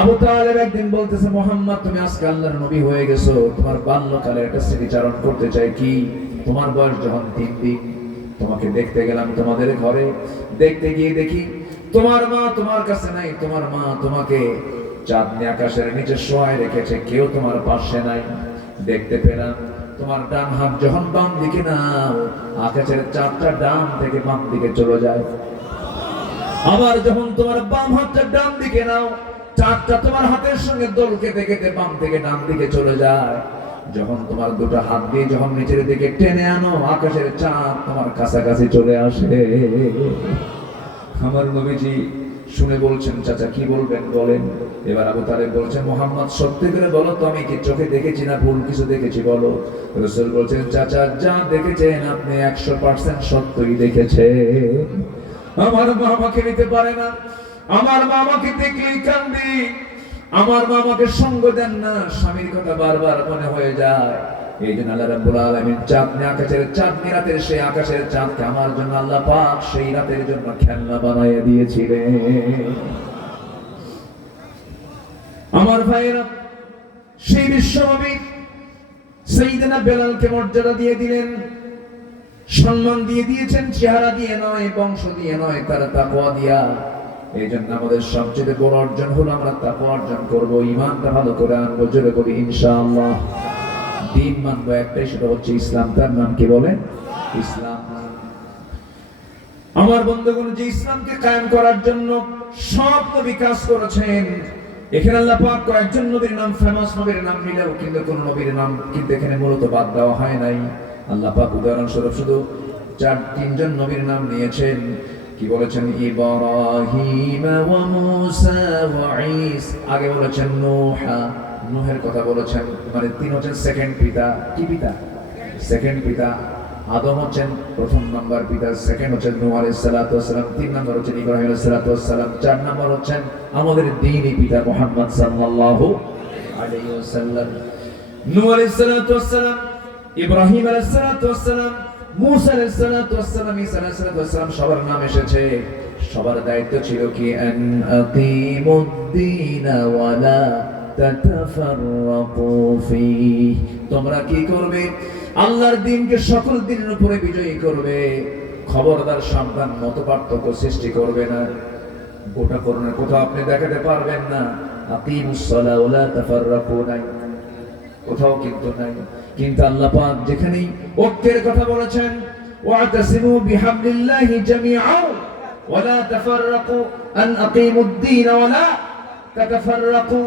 আবু তালেব একদিন বলতেছে, মুহাম্মদ তুমি আজকে আল্লাহর নবী হয়ে গেছো, তোমার বাল্যকালের একটা স্মৃতিচারণ করতে চাই। কি? তোমার বয়স যখন 3 দিন, তোমাকে দেখতে গেলাম তোমাদের ঘরে। দেখতে গিয়ে দেখি তোমার মা তোমার কাছে নাই। তোমার মা তোমাকে চাঁদনি আকাশের নিচে শোয়ায় রেখেছে, কেউ তোমার পাশে নাই। দেখতে পেলাম তোমার ডান হাত যখন বাম দিকে নাও, আকাশের চাঁদটা ডান থেকে বাম দিকে চলে যায়। আবার যখন তোমার বাম হাতটা ডান দিকে নাও, চাঁদটা তোমার হাতের সঙ্গে দোল খেতে খেতে বাম থেকে ডান দিকে চলে যায়। যখন তোমার দুটো হাত দিয়ে যখন নিচের দিকে টেনে আনো, আকাশের চাঁদ তোমার কাছাকাছি চলে আসে। আমার নবীজি শুনে বলছেন, চাচা কি বলবেন বলেন। এবার আবু তালেব বলছেন, মুহাম্মদ সত্যি করে বলো তো, আমি কি চোখে দেখেছি না ভুল কিছু দেখেছি বলো। রাসূল বলছেন, চাচা যা দেখেছেন আপনি 100% সত্যই দেখেছেন। আমার মা আমাকে নিতে পারে না, আমার মা আমাকে দেখলেই কান্দি, আমার মা আমাকে সঙ্গ দেন না, স্বামীর কথা বারবার মনে হয়ে যায়। এই জন্য আল্লাহ রাব্বুল আলামিন চাঁদনি আকাশের চাঁদনি রাতের সেই আকাশের চাঁদকে আমার জন্য আল্লাহ পাক সেই রাতের জন্য খেলনা বানাইয়া দিয়েছিলেন। আমার ভাইয়েরা, সেই বিশ্বনবী সাইয়েদনা বেলালকে মর্যাদা দিয়ে দিলেন, সম্মান দিয়ে দিয়েছেন, চেহারা দিয়ে নয়, বংশ দিয়ে নয়, তার তাকওয়া দিয়া। এই জন্য আমাদের সবচেয়ে বড় অর্জন হলো আমরা তাকওয়া অর্জন করব, ঈমানটা ভালো করে আনবো। জোরে বলি ইনশাআল্লাহ। দিন মানবো একটাই, সেটা হচ্ছে ইসলাম। তার নাম কি বলে? ইসলাম। আমার বন্ধুগণ, যে ইসলামকে কায়েম করার জন্য সব নবী কাজ করেছেন। এখানে আল্লাহ পাক কয়েকজন নবীর নাম, ফেমাস নবীর নাম নিলেও কিন্তু কোন নবীর নাম কিন্তু এখানে মূলত বাদ দেওয়া হয় নাই। আল্লাহ পাক উদাহরণস্বরূপ শুধু 3জন নবীর নাম নিয়েছেন। কি বলেছেন? ইব্রাহিম ওয়া মূসা ওয়া ঈসা। আগে বলেছেন নূহ, নূহের কথা বলেছেন, মানে 3 হচ্ছেন সেকেন্ড পিতা। কি পিতা? সেকেন্ড পিতা। আদম হচ্ছেন প্রথম নাম্বার পিতা, সেকেন্ড হচ্ছেন নূহ আলাইহিস সালাতু ওয়াস সালাম, 3 নাম্বার হচ্ছেন ইব্রাহিম আলাইহিস সালাতু ওয়াস সালাম, 4 নাম্বার হচ্ছেন আমাদের দ্বীনি পিতা মুহাম্মদ সাল্লাল্লাহু আলাইহি ওয়াসাল্লাম। নূহ আলাইহিস সালাতু ওয়াস সালাম, ইব্রাহিম আলাইহিস সালাতু ওয়াস সালাম, মূসা আলাইহিস সালাতু ওয়াস সালাম, ঈসা আলাইহিস সালাতু ওয়াস সালাম, সবার নাম এসেছে। সবার দায়িত্ব ছিল কি? আন আকিমুদ্দীন ওয়া লা তাতাফাররাকু ফীহি। তোমরা কি করবে? আল্লাহর দ্বীনকে সকল দ্বীনের উপরে বিজয়ী করবে। খবরদার সাবধান, মতপার্থক্য সৃষ্টি করবে না। গোটা করণের কোথাও আপনি দেখাতে পারবেন না আকিমুস সালাহ ওয়া লা তাফাররাকু, নাই, কোথাও কিন্তু নাই। কিন্তু আল্লাহ পাক যেখানেই ঐক্যের কথা বলেছেন, ওয়াতাসিমু বিহাবলিল্লাহি জামিআন ওয়া লা তাফাররাকু আন আকিমুদ্দীন ওয়া লা তাতাফাররাকু,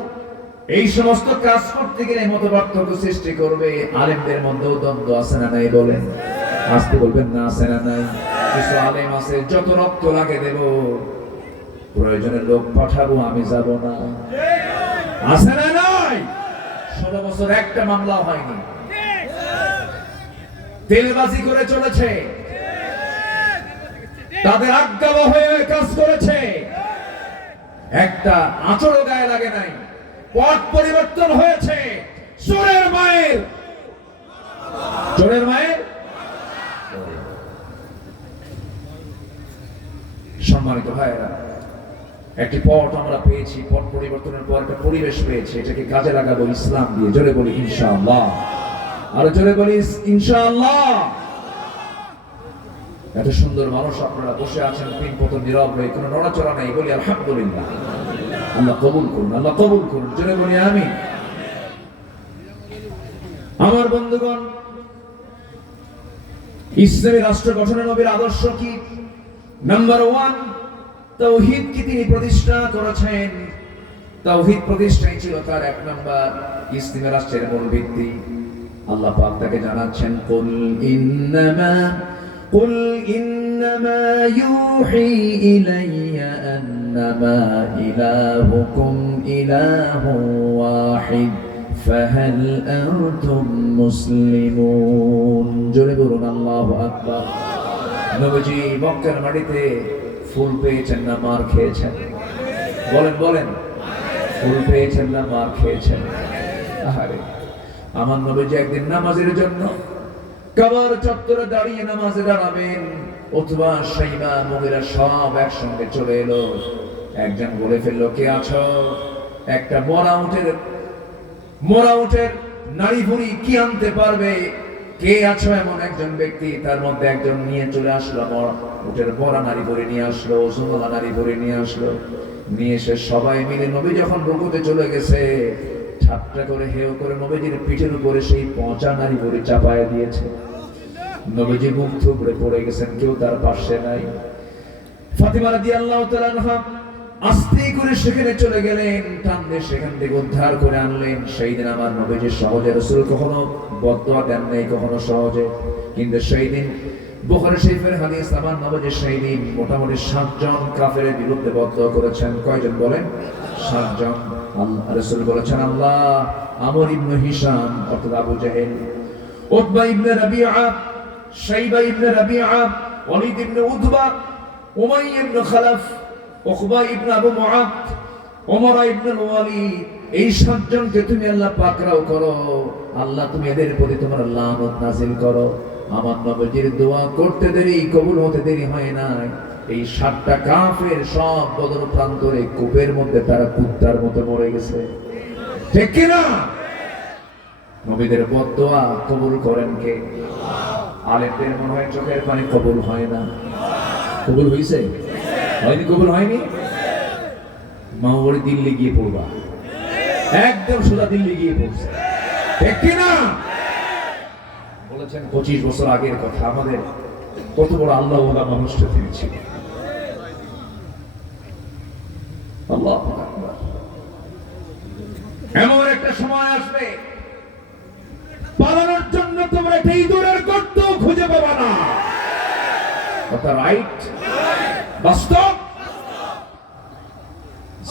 এই সমস্ত কাজ করতে গেলে মতপার্থক্য সৃষ্টি করবে। আলেমদের মধ্যেও দ্বন্দ্ব আছে না নাই বলেন? আসতে বলবেন না, আছে না নাই? কিছু আলেম আছে, যত রক্ত লাগে দেব, প্রয়োজনে লোক পাঠাবো, আমি যাব না। আছে না নাই? 16 বছর একটা মামলা হয়নি, তেলবাজি করে চলেছে, তাদের আজ্ঞাবহ হয়ে কাজ করেছে, একটা আঁচড়ও গায়ে লাগে নাই। পথ পরিবর্তন হয়েছে। চোরের মায়ের সম্মানিত ভাইয়েরা, একটি পথ আমরা পেয়েছি, পথ পরিবর্তনের পর একটা পরিবেশ পেয়েছি, এটাকে কাজে লাগাবো ইসলাম দিয়ে। জোরে বলি ইনশাআল্লাহ, আরো জোরে বলি ইনশাআল্লাহ। এত সুন্দর মানুষ আপনারা বসে আছেন, 3 পতন নীরব হয়ে, কোনো নড়াচড়া নেই, বলি আলহামদুলিল্লাহ। আল্লাহ কবুল করুন, আল্লাহ কবুল করুন। জোরে বলি আমিন। আমার বন্ধুগণ, ইসলামী রাষ্ট্র গঠনের নবীর আদর্শ কি? নাম্বার 1, তাওহীদ কি তিনি প্রতিষ্ঠা করেছেন। তাওহীদ প্রতিষ্ঠাই ছিল তার 1 নাম্বার ইসলামী রাষ্ট্রের মূল ভিত্তি। আল্লাহ পাক তাকে জানাচ্ছেন, কুল ইন্নামা ইউহি ইলাইয়া إنما إلهكم إله واحد فهل أنتم مسلمون জোরে বলুন আল্লাহু আকবার। নবীজি মক্কার মাটিতে ফুল পেয়েছেন না মার খেয়েছেন? বলেন বলেন, ফুল পেয়েছেন না মার খেয়েছেন? আহারে, আমার নবীজি একদিন নামাজের জন্য কাবার চত্বরে দাঁড়িয়ে নামাজে দাঁড়াবেন, উতবা শাইবা মুগিরা সব একসঙ্গে চলে এলো। একজন বলে ফেললো, কে আছো? একটা মরা উটের নাড়ি ভুঁড়ি কি আনতে পারবে? কে আছো এমন একজন ব্যক্তি? তার মধ্যে একজন নিয়ে চলে আসলো, উটের মরা নাড়ি ভুঁড়ি নিয়ে আসলো, সুন্দর নাড়ি ভুঁড়ি নিয়ে আসলো। নিয়ে এসে সবাই মিলে নবী যখন রুকুতে চলে গেছে, ঠাট্টা করে হেও করে নবীজির পিঠের উপরে সেই পচা নাড়ি ভুঁড়ি চাপায় দিয়েছে। নবীজি মুখ থুবড়ে পড়ে গেছেন, কেউ তার পাশে নাই। ফাতিমা রাদিয়াল্লাহু তাআলা আনহা আস্তে করে সেখানে চলে গেলেন, টানলে সেখান থেকে উদ্ধার করে আনলেন। সেই দিন আমার নবীজি সহজে, রাসূল কখনো বদদোয়া দেন নাই কখনো সহজে, কিন্তু সেই দিন বুখারী শরীফের হাদিস, আমার নবীজি সেই দিন মোটামুটি 7 জন কাফেরের বিরুদ্ধে বদদোয়া করেছেন। কয়জন বলেন? 7 জন। রাসূল বলেছেন, আল্লাহ আমর ইবনে হিশাম অর্থাৎ আবু জাহেল, উতবা ইবনে রাবিআ, শাইবা ইবনে রাবিআ, ওয়ালিদ ইবনে উতবা, উমাইয়া ইবনে খালাফ, উকবা ইবনে আবু মুআত, ওমর ইবনে ওয়ালিদ, এই 7 জনকে তুমি আল্লাহ পাকড়াও করো। আল্লাহ তুমি এদের প্রতি তোমার লানত নাযিল করো। আমার নবীজির দোয়া করতে দেরি, কবুল হতে দেরি হয় না। এই 7টা কাফের সব বদর প্রান্তরে কূপের মধ্যে তারা কুত্তার মতো মরে গেছে। ঠিক কি না? নবীদের বদদোয়া কবুল করেন কে? আলেমদের মনে হয় চোখের পানি কবুল হয় না। কবুল হইছে? হয়নি? কবুল হয়নি? মাওরি দিল্লি গিয়ে পড়বা, একদম সোজা দিল্লি গিয়ে পড়ছে। ঠিক কি না? বলেছেন 25 বছর আগের কথা, আমাদের কত বড় আল্লাহ ওয়ালা মানুষটা তিনি ছিলেন। আল্লাহু আকবার। এমন একটা সময় আসবে পালানোর জন্য তোমরা একটা ইঁদুরের গর্ত খুঁজে পাবা না। কথা রাইট? বাস্তব।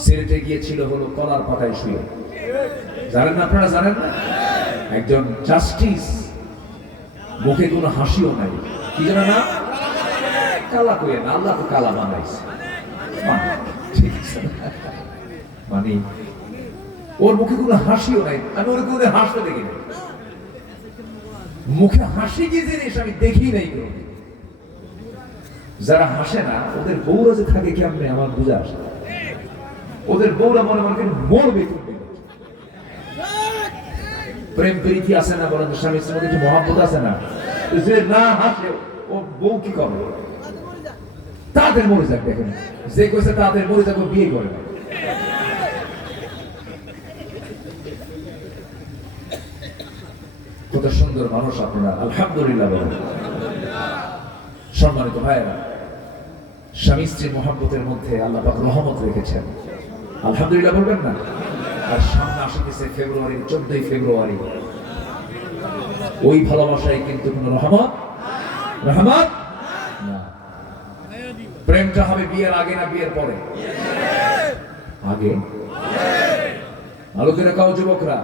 সিলেটে গিয়েছিল হলো কলার পাতায় শুয়ে, জানেন না? আপনারা জানেন না? একজন জাস্টিস, মুখে কোনো হাসিও নাই, কি জানা না? কালা কইে না, আল্লাহ তো কালা বানাইছে। ঠিক আছে, মানে ওর মুখে কোনো হাসিও নাই, আমি ওর কোনো হাসতে দেখি নাই। মুখে হাসি কি জিনিস আমি দেখি নাই। যারা হাসে না ওদের বউরা যে থাকে কেমনে আমার বুঝে আসে। ওদের বউরা মনে মনে মরবে। প্রেম প্রীতি আছে না? বলেন, স্বামী স্ত্রীর মধ্যে একটু মহব্বত আছে না? যে না হাসে ও বউ কি করবে? তাদের মরে যাক। দেখেন, যে কইছে তাদের মরে যাক, বিয়ে করে না। কত সুন্দর মানুষ আপনারা, আলহামদুলিল্লাহ বলেন। সম্মানিত ভাইয়েরা, স্বামী স্ত্রীর মহব্বতের মধ্যে আল্লাহ পাক রহমত রেখেছেন, আলহামদুলিল্লাহ বলবেন না? আর সামনে আসতেছে ফেব্রুয়ারি, 14 ফেব্রুয়ারি। ওই ভালোবাসায় কিন্তু কোন রহমত না। প্রেমটা হবে বিয়ের আগে না বিয়ের পরে? আগে। আলোকেরা কাও যুবকরা,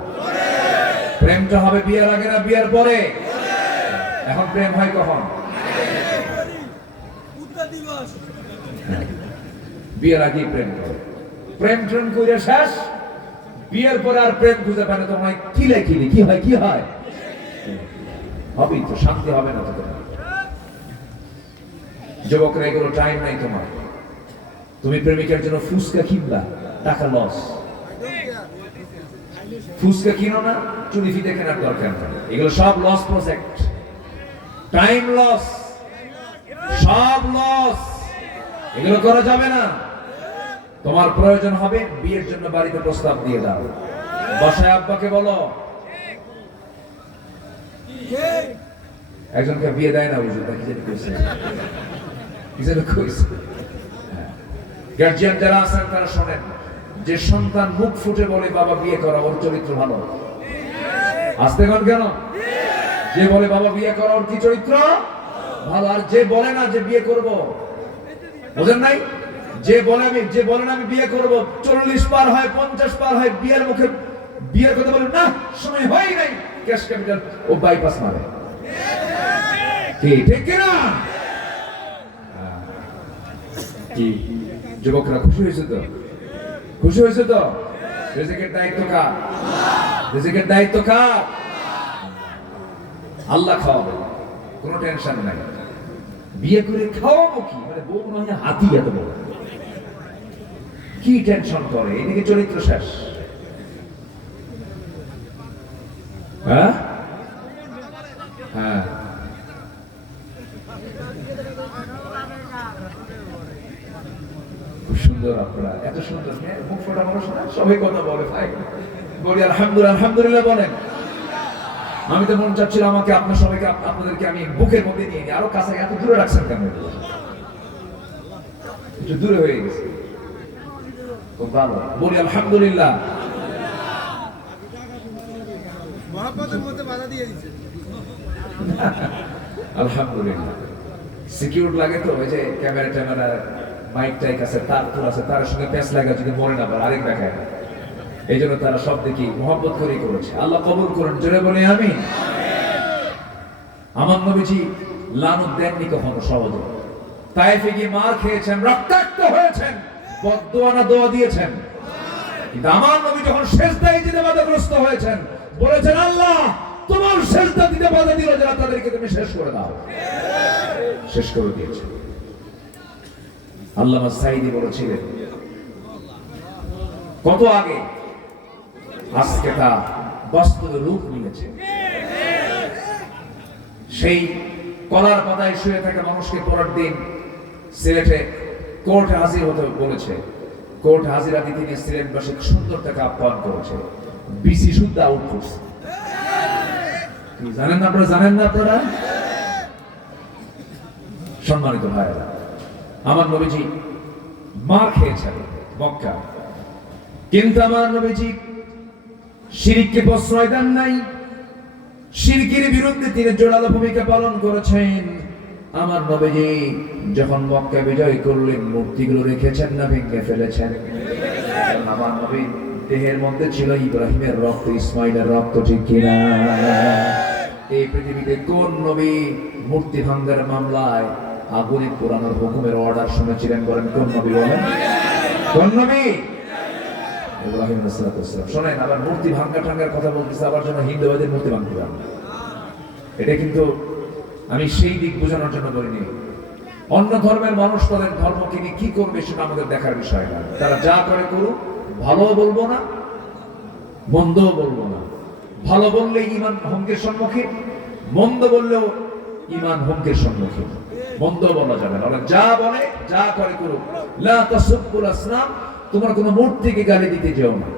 প্রেমটা হবে বিয়ের আগে না বিয়ের পরে? এখন প্রেম হয় কখন? বিয়ের আগে প্রেম করে, প্রেম করে শেষ, বিয়ের পরে আর প্রেম খুঁজে পায় না। তোমার কিলে কি হয়? কি হয়? হবেই তো, শান্তি হবে না তো। যুবকরা, এগুলো টাইম নাই তোমার। তুমি প্রেমিকের জন্য ফুচকা কিনবা, টাকা লস। ফুচকা কিনো না, চুরি ফিতে কেনার দরকার নেই। এগুলো সব লস প্রজেক্ট, টাইম লস, সব লস। এগুলো করা যাবে না। তোমার প্রয়োজন হবে বিয়ের জন্য বাড়িতে প্রস্তাব দিয়ে দাও। বাসায় আব্বাকে বলো। একজনকে বিয়ে দেয় না, বুঝলো গার্জিয়ান যারা আছেন তারা শোনেন, যে সন্তান মুখ ফুটে বলে বাবা বিয়ে করা, ওর চরিত্র ভালো। আসতে কেন? যে বলে বাবা বিয়ে করা, ওর কি চরিত্র ভালো। আর যে বলে না যে বিয়ে করব, বোঝেন নাই, যে বলেন আমি বিয়ে করব, 40 পার হয় 50 পার হয়, বিয়ের মুখে বিয়ের কথা বলেন না, সময় হয় নাই, ক্যাশ ক্যাপিটাল ও বাইপাস মারে। কি ঠিক কিনা? কি যুবকরা খুশি হয়েছে তো? খুশি হয়েছে তো? রিজিকের দায়িত্ব কার? রিজিকের দায়িত্ব কার? আল্লাহ খাওয়াবে, কোনো টেনশন নাই। বিয়ে করে খাওয়াবো কি, মানে বউ মনে হয় হাতি এত বড়, কি টেনশন করে, এদিকে চরিত্র শেষ। হ্যাঁ হ্যাঁ, খুব সুন্দর, আপনারা এত সুন্দর, মুখ ফোটা মানুষ না, সবাই কথা বলে, ভাই বলি আলহামদুলিল্লাহ, আলহামদুলিল্লাহ বলেন। আমি তো মন চাচ্ছিল আমাকে আপনার সবাইকে আপনাদেরকে আমি বুকের মধ্যে নিয়ে নিই, আরো কাছে, এত দূরে রাখছেন কেন? একটু দূরে হয়ে গেছে, খুব ভালো, বলি আলহামদুলিল্লাহ। আলহামদুলিল্লাহ। সিকিউর লাগে তো, ওই যে ক্যামেরা ট্যামেরা মাইক টাইক আছে, তার তুল আছে, তার সঙ্গে প্যাঁচ লাগা যদি মরে না পারে আরেক দেখায় না, এই জন্য তারা সব দেখি মহব্বত করেই করেছে। আল্লাহ কবুল করেন, জোরে বলে আমি। আমার নবীজি লানত দেননি কখনো সহজে। তায়েফে গিয়ে মার খেয়েছেন, রক্তাক্ত হয়েছেন, বদদুয়া না দোয়া দিয়েছেন। কিন্তু আমার নবী যখন সেজদায় দিতে বাধাগ্রস্ত হয়েছেন, বলেছেন আল্লাহ তোমার সেজদা দিতে বাধা দিল যারা, তাদেরকে তুমি শেষ করে দাও। শেষ করে দিয়েছে। আল্লামা সাঈদী বলেছিলেন কত আগে, আজকে তা বাস্তবে রূপ নিয়েছে। সেই কলার পাতায় শুয়ে থাকা মানুষকে পরের দিন সিলেটে কোর্টে হাজির হতে বলেছে। কোর্ট হাজিরা দিতে নিয়ে সিলেটবাসী সুন্দর তাকে আহ্বান করেছে, বিসি শুদ্ধ আউট করছে। জানেন না আপনারা? জানেন না আপনারা? সম্মানিত ভাইরা, আমার নবীজি মার খেয়েছেন মক্কা, কিন্তু আমার নবীজি শিরককে প্রশ্রয় দেন নাই। শিরকের বিরুদ্ধে তিনি জোরালো ভূমিকা পালন করেছেন। আমার নবীজি যখন মক্কা বিজয় করলেন, মূর্তিগুলো রেখেছেন না ভেঙে ফেলেছেন? আমার নবী দেহের মধ্যে ছিল ইব্রাহিমের রক্ত, ইসমাইলের রক্ত, ঠিক কিনা? এই পৃথিবীতে কোন নবী মূর্তি ভাঙ্গার মামলায় আগুনে পোড়ানোর হুকুমের অর্ডার শুনেছিলেন? বলেন কোন নবী? বলেন কোন নবী? ইব্রাহিম আলাইহিস সালাম। শোনেন, আবার মূর্তি ভাঙ্গা ঠাঙ্গার কথা বলতেছে, আবার যেন হিন্দুদের মূর্তি ভাঙতে পারে, এটা কিন্তু আমি সেই দিক বোঝানোর জন্য বলিনি। অন্য ধর্মের মানুষ তাদের ধর্মকে নিয়ে কি করবে সেটা আমাদের দেখার বিষয় না। তারা যা করে করুক, ভালো বলবো না, মন্দও বলবো না। ভালো বললে ঈমান হুমকির সম্মুখীন, মন্দ বললেও ঈমান হুমকির সম্মুখীন। মন্দ বলা যাবে না, যা বলে যা করে করুক। লা তাসুব্বুল আসনাম, তোমরা কোনো মূর্তিকে গালি দিতে যেও না,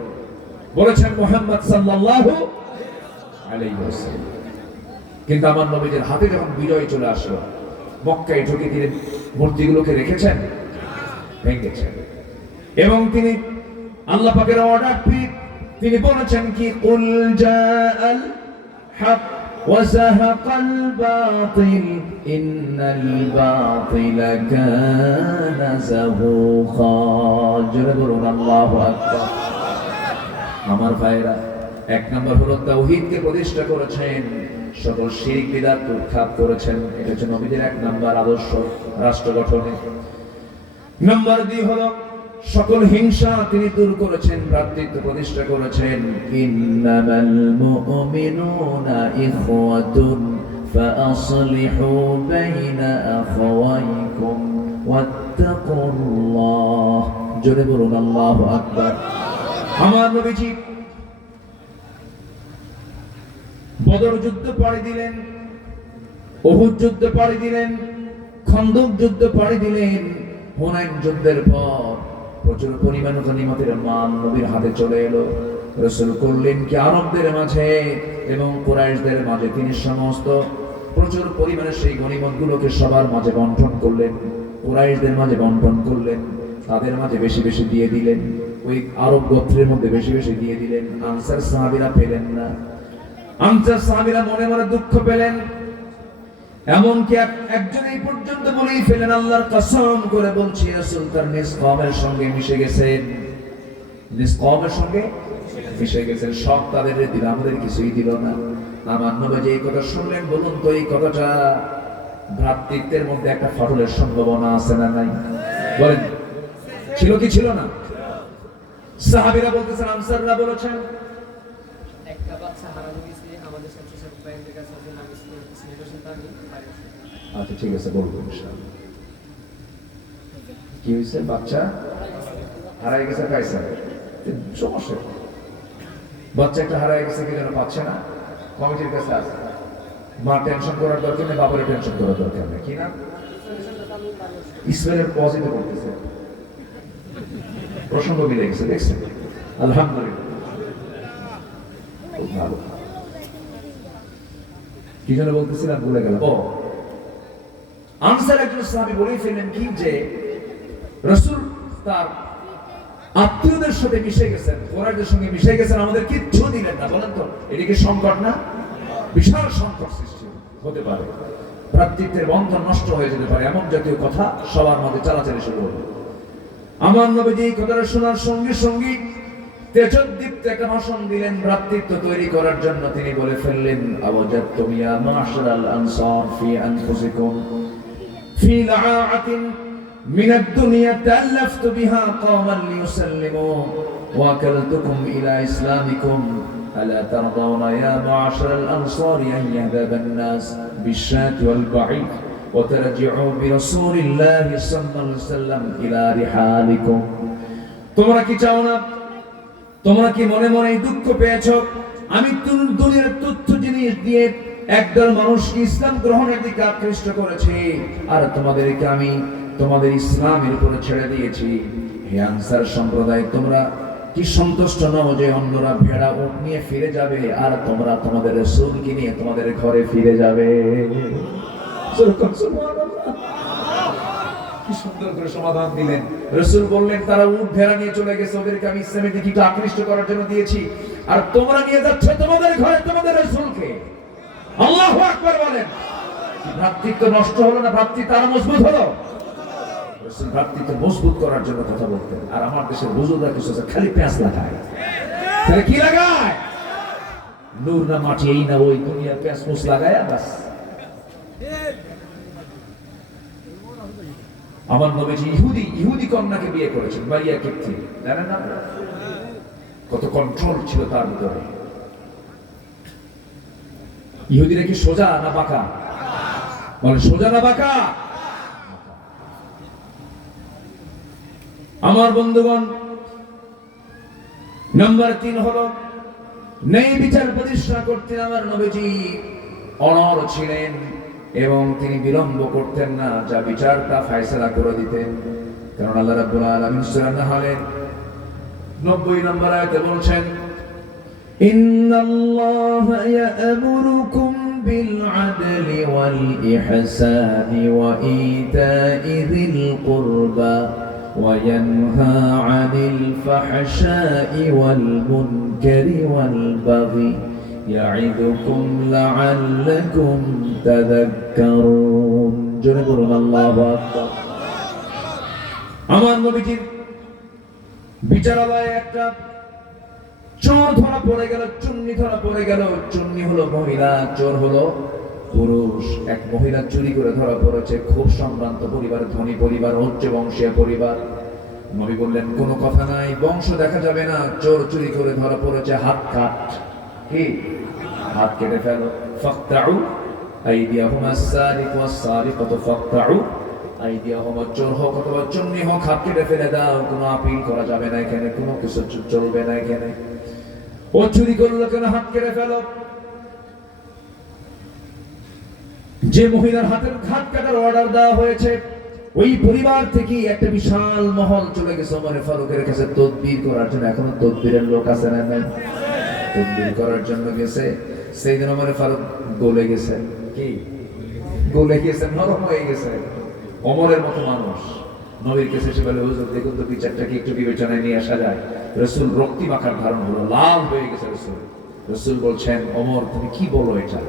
বলেছেন মুহাম্মদ সাল্লাল্লাহু আলাইহি ওয়াসাল্লাম। কিন্তু আমার নবীর হাতে যখন বিজয় চলে আসলো, মক্কায় ঢুকে তিনি মূর্তিগুলোকে রেখেছেন, ভেঙেছেন, এবং তিনি আল্লাহ পাকের অর্ডার পেয়ে তিনি বলেছেন কি, কুল জাআল হক ওয়া যাহাকাল বাতিল ইন্নাল বাতিলা কানা যাহুকা। জোরে বলুন আল্লাহু আকবার। আমার ভাইরা, এক নম্বর হলো তাওহীদকে প্রতিষ্ঠা করেছেন, সকল শিরক বিদআত উৎখাত করেছেন। এটা হচ্ছে নবীদের এক নম্বর আদর্শ রাষ্ট্র গঠনে। নম্বর 2 হলো সকল হিংসা তিনি দূর করেছেন, ভ্রাতৃত্ব প্রতিষ্ঠা করেছেন। ইন্নামাল মুমিনুনা ইখওয়াতুন ফাআসলিহু বাইনা আখাওয়াইকুম ওয়াত্তাকুল্লাহ। জোরে বলুন আল্লাহু আকবার। আমার নবীজি বদর যুদ্ধ পাড়ি দিলেন, উহুদ যুদ্ধ পাড়ি দিলেন, খন্দক যুদ্ধ পাড়ি দিলেন। হুনাইন যুদ্ধের পর প্রচুর পরিমাণে গনিমতের মাল নবীর হাতে চলে এলো। রাসূল করলেন কি, আরবদের মাঝে এবং কুরাইশদের মাঝে তিনি সমস্ত প্রচুর পরিমাণে সেই গনিমতগুলোকে সবার মাঝে বন্টন করলেন। কুরাইশদের মাঝে বন্টন করলেন, তাদের মাঝে বেশি বেশি দিয়ে দিলেন, ওই আরব গোত্রের মধ্যে বেশি বেশি দিয়ে দিলেন। আনসার সাহাবীরা পেলেন না, আনসার সাহাবীরা মনে মনে দুঃখ পেলেন। এমনকি একজন এই পর্যন্ত বলেই ফেলেন, আল্লাহর কসম করে বলছি, রাসূল তার নিজ কওমের সঙ্গে মিশে গেছেন, নিজ কওমের সঙ্গে মিশে গেছেন। সব তাদের দিল, আমাদের কিছুই দিল না। আমার নবী যে এই কথা শুনলেন, বলুন তো এই কথাটা ভ্রাতৃত্বের মধ্যে একটা ফাটলের সম্ভাবনা আছে না নাই? বলেন, ছিল কি ছিল না? সাহাবীরা বলতেছেন, আনসাররা বলেছেন, একটা বাচ্চা হারানো গেছে আমাদের স্বেচ্ছাসেবক ভাইদের কাছে, আছে নাম স্নেহশীল তার বাড়ি। আচ্ছা ঠিক আছে, বলবো ইনশাআল্লাহ। কি হয়েছে? বাচ্চা হারাই গেছে, কাইসা সমস্যা, বাচ্চা একটা হারাই গেছে, কি যেন পাচ্ছে না, কমিটির কাছে আছে। মা টেনশন করার দরকার নেই, বাবার টেনশন করার দরকার নেই। কি না ইসরায়েলের পজিটিভ করতেছে, প্রসঙ্গ মিলে গেছে, দেখছেন? আলহামদুলিল্লাহ, খুব ভালো। কি যেন বলতেছিলাম, ভুলে গেলাম। ও, আনসার একজন সাহাবী বলেই ফেললেন কি যে রাসূল তার আত্মীয়দের সাথে মিশে গেছেন, কোরআনের সঙ্গে মিশে গেছেন, আমাদের কিচ্ছু দিলেন না। বলেন তো, এটা কি সংকট না? বিশাল সংকট সৃষ্টি হতে পারে, ভ্রাতৃত্বের বন্ধন নষ্ট হয়ে যেতে পারে, এমন জাতীয় কথা সবার মধ্যে চালাচালি শুরু হবে। আমার নবীজি এই কথাটা শোনার সঙ্গে সঙ্গে তেজোদ্দীপ্ত একটা ভাষণ দিলেন ভ্রাতৃত্ব তৈরি করার জন্য। তিনি বলে ফেললেন, আওয়াজাতুম ইয়া মা'শারাল আনসার ফি আনফুসিকুম ফি লাআআতিন মিন আদ-দুনিয়া তাআল্লাফতু বিহা কওমান লিয়ুসাল্লিমু ওয়া আকালতুকুম ইলা ইসলামিকুম আলা তারদাউনা ইয়া মা'শারাল আনসার আন ইয়াহদাবা আন-নাস বিশ-শাতি ওয়াল বা'ীর ওয়া তারজি'উ বিরাসূলিল্লাহি সাল্লাল্লাহু আলাইহি ওয়াসাল্লাম ইলা রিহালিকুম। তোমরা কি চাও না, তোমরা কি মনে মনে দুঃখ পেয়েছো আমি দুনিয়ার তুচ্ছ জিনিস দিয়ে একদল মানুষকে ইসলাম গ্রহণের দিকে আকৃষ্ট করেছি, আর তোমাদেরকে আমি তোমাদের ইসলামের উপরে ছেড়ে দিয়েছি? হে আনসার সম্প্রদায়, তোমরা কি সন্তুষ্ট নও যে অন্যরা ভেড়া উট নিয়ে ফিরে যাবে আর তোমরা তোমাদের রাসূলকে নিয়ে তোমাদের ঘরে ফিরে যাবে? কি সুন্দর করে সমাধান দিলেন। রাসূল বললেন, তারা উট ভেড়া নিয়ে চলে গেছে, ওদেরকে আমি ইসলামের দিকে একটু আকৃষ্ট করার জন্য দিয়েছি, আর তোমরা নিয়ে যাচ্ছ তোমাদের ঘরে তোমাদের রাসূলকে। আল্লাহু আকবার বলেন। ভ্রাতৃত্ব নষ্ট হলো না, ভ্রাতৃত্ব আরো মজবুত হলো। রাসূল ভ্রাতৃত্ব মজবুত করার জন্য কথা বলতেন। আর আমার দেশের বুজুর্গরা কিছু আছে, খালি পেঁচ লাগায়। তাহলে কি লাগায়? নূর না মাটি, এই না ওই, দুনিয়ার পেঁচ মুছ লাগায় বাস। আমার নবীজি ইহুদি কন্যাকে বিয়ে করেছেন, মারিয়া কিপ্তি, জানেন না? কত কন্ট্রোল ছিল তার ভিতরে। ইহুদিরা কি সোজা না বাঁকা? মানে সোজা না বাঁকা? আমার বন্ধুগণ, নাম্বার 3 হলো ন্যায় বিচার প্রতিষ্ঠা করতে আমার নবীজি অনড় ছিলেন এবং তিনি বিলম্ব করতেন না, যা বিচার তা ফয়সালা করে দিতেন। কারণ আল্লাহ রাব্বুল আলামিন সূরা নাহলের 90 নম্বর আয়াতে বলছেন, ইন্নাল্লাহা ইয়া'মুরুকুম বিল আদলি ওয়াল ইহসানি ওয়া ইতা'i যিল কুরবা ওয়া ইয়ানহা 'আনিল ফাহশা'i ওয়াল মুনকারি ওয়াল বাগি ইয়া'iদুকুম লা'আল্লাকুম তাযাক্কারুন। জোরে বলুন আল্লাহু আকবার। আমার নবীজির বিচারালয়ে একটা চোর ধরা পড়ে গেল, চুন্নি ধরা পড়ে গেল। চুন্নি হলো মহিলা, চোর হলো পুরুষ। এক মহিলা চুরি করে ধরা পড়েছে, খুব সম্ভ্রান্ত পরিবার, ধনী পরিবার, উচ্চ বংশীয় পরিবার। নবী বললেন, কোনো কথা নাই, বংশ দেখা যাবে না, চোর চুরি করে ধরা পড়েছে, হাত কাট। কি? হাত কেটে ফেলো। ফাকতাউ আইদিয়াহুমা আস-সারিকু ওয়াস-সারিকাতু ফাকতাউ আইদিয়াহুমা, চোর হোক অথবা চুন্নি হোক, হাত কেটে ফেলে দাও। কোনো আপিল করা যাবে না এখানে, কোনো কিছু চলবে না এখানে। ও চুরি করলো কেন? হাত কেটে ফেলো। যে মহিলার হাতের হাত কাটার অর্ডার দেওয়া হয়েছে, ওই পরিবার থেকে একটা বিশাল মহল চলে গেছে ওমর ফারুকের কাছে তদবির করার জন্য। এখনো তদবিরের লোক আছে না? নাই? তদবির করার জন্য গেছে। সেই দিন ওমর ফারুক গলে গেছে। কি গলে গেছে? নরম হয়ে গেছে। ওমরের মতো মানুষ নবীর কাছে এসে বলে, হুজুর দেখুন তো বিচারটাকে একটু বিবেচনায় নিয়ে আসা যায়। রাসূল রক্তি মাখার ধারণ হলো, লাল হয়ে গেছে রাসূল। রাসূল বলছেন, ওমর তুমি কি বলো এটা?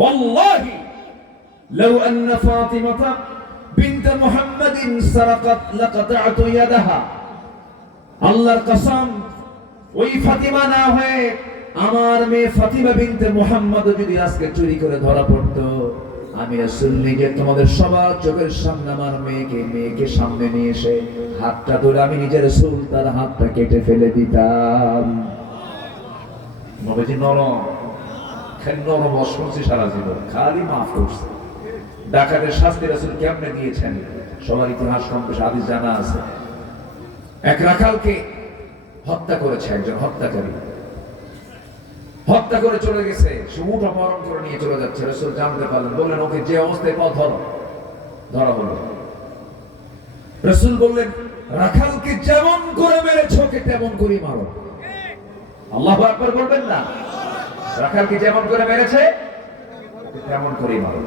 ওয়াল্লাহি লাউ আন্না ফাতিমাতা বিনত মুহাম্মাদিন সারাকাত লাকাতআতু ইয়াদাহা, আল্লাহর কসম, ওই ফাতিমা না হয়ে আমার মেয়ে ফাতিমা বিনতে মুহাম্মদ যদি আজকে চুরি করে ধরা পড়তো, আমি রাসূল নিজে তোমাদের সবার চোখের সামনে আমার মেয়েকে সামনে নিয়ে এসে হাতটা ধরে আমি নিজে রাসূল তার হাতটা কেটে ফেলে দিতাম। নবীজি নরম, খালি নরম অসংসি সারা জীবন, খালি মাফ করছে। ডাকাতের শাস্তি রাসূল কেমনে দিয়েছেন সবার ইতিহাস সম্পর্কে হাদিস জানা আছে। এক রাখালকে হত্যা করেছে একজন হত্যাকারী, হত্যা করে চলে গেছে, সে উট অপহরণ করে নিয়ে চলে যাচ্ছে। রাসূল জানতে পারলেন, বললেন ওকে যে অবস্থায় পাও ধরো। ধরা হলো। রাসূল বললেন, রাখালকে যেমন করে মেরেছো ওকে তেমন করে মারো। আল্লাহু আকবার বলবেন না? রাখালকে যেমন করে মেরেছে তেমন করে মারো।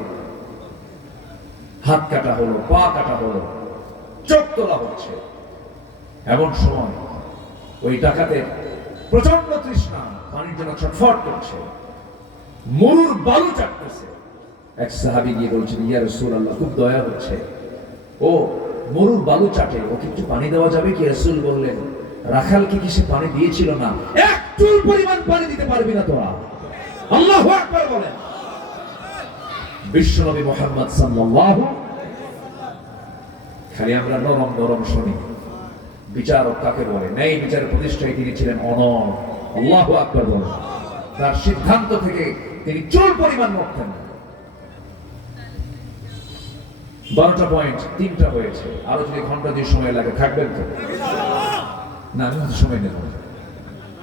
হাত কাটা হলো, পা কাটা হলো, চোখ তোলা হচ্ছে। এমন সময় ওই ডাকাতের প্রচন্ড তৃষ্ণা, পানির জন্য ছটফট করছে, মরুর বালু চাটতেছে। এক সাহাবী গিয়ে বলছেন, ইয়া রাসূলুল্লাহ, খুব দয়া হচ্ছে, ও মরুর বালু চাটে, ওকে একটু পানি দেওয়া যাবে কি? রাসূল বললেন, রাখালকে কি সে পানি দিয়েছিল না? এক চুল পরিমাণ পানি দিতে পারবি না তোরা। আল্লাহু আকবার বলেন। বিশ্বনবী মুহাম্মদ সাল্লাল্লাহু, খালি আমরা নরম নরম শুনি। বিচারক কাকে বলে? ন্যায় বিচারের প্রতিষ্ঠায় তিনি ছিলেন অনড়। আল্লাহু আকবার বলেন। তার সিদ্ধান্ত থেকে তিনি চুল পরিমাণ নড়তেন না। 12টা পয়েন্ট, 3টা হয়েছে। আরো যদি ঘন্টা দিয়ে সময় লাগে থাকবেন তো? না, আমি সময় নেব,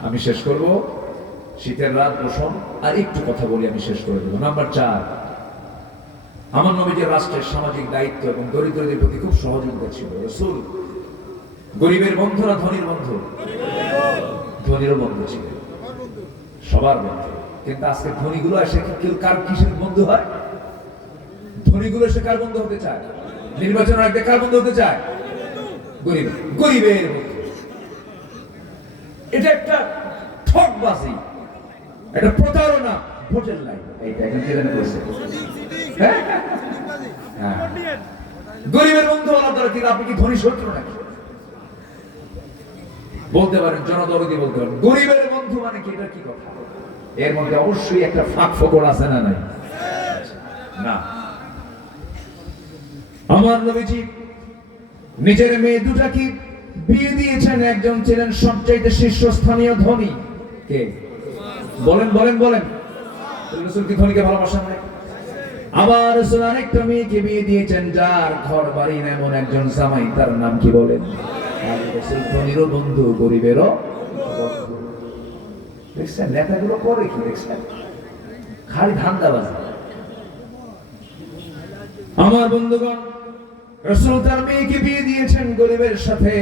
আমি শেষ করব। শীতের রাত বসুন, আর একটু কথা বলি, আমি শেষ করে দেব। নাম্বার 4, আমার নবীজির রাষ্ট্রের সামাজিক দায়িত্ব এবং দরিদ্রদের প্রতি খুব সহযোগিতা ছিল। রাসূল গরিবের বন্ধু না ধনীর বন্ধু? ধনীরও বন্ধু ছিল, সবার বন্ধু। কিন্তু আজকে ধনীগুলো এসে কেউ কার কিসের বন্ধু হয়? ধনীগুলো এসে কার বন্ধু হতে চায়? নির্বাচনের আগে কার বন্ধু হতে চায়? গরিবের বন্ধু। এটা একটা ঠকবাজি, এটা প্রতারণা, ভোটের লাইন। এইটা এখন কে জানে কইছে? হ্যাঁ, গরিবের বন্ধু হওয়ার দরকার, কিন্তু আপনি কি ধনী শত্রু নাকি? বলতে পারেন জনদরদি, বলতে পারেন গরিবের বন্ধু মানে কি? এটা কি কথা? এর মধ্যে অবশ্যই একটা ফাঁক ফোকড় আছে না নাই? না। আমার নবীজি নিজের মেয়ে দুটাকে বিয়ে দিয়েছেন। একজন ছিলেন সবচাইতে শীর্ষস্থানীয় ধনী। কে? বলেন বলেন বলেন। রাসূল কি ধনীকে ভালোবাসেন না? আবার রাসূল আরেকটা মেয়েকে বিয়ে দিয়েছেন যার ঘর বাড়ি এমন একজন জামাই, তার নাম কি বলেন? রাসূল ধনীরও বন্ধু, গরিবেরও বন্ধু। দেখছেন নেতাগুলো করে কি? দেখছেন খালি ধান্দাবাজি। আমার বন্ধুগণ, রাসূল তার মেয়েকে বিয়ে দিয়েছেন গরিবের সাথে।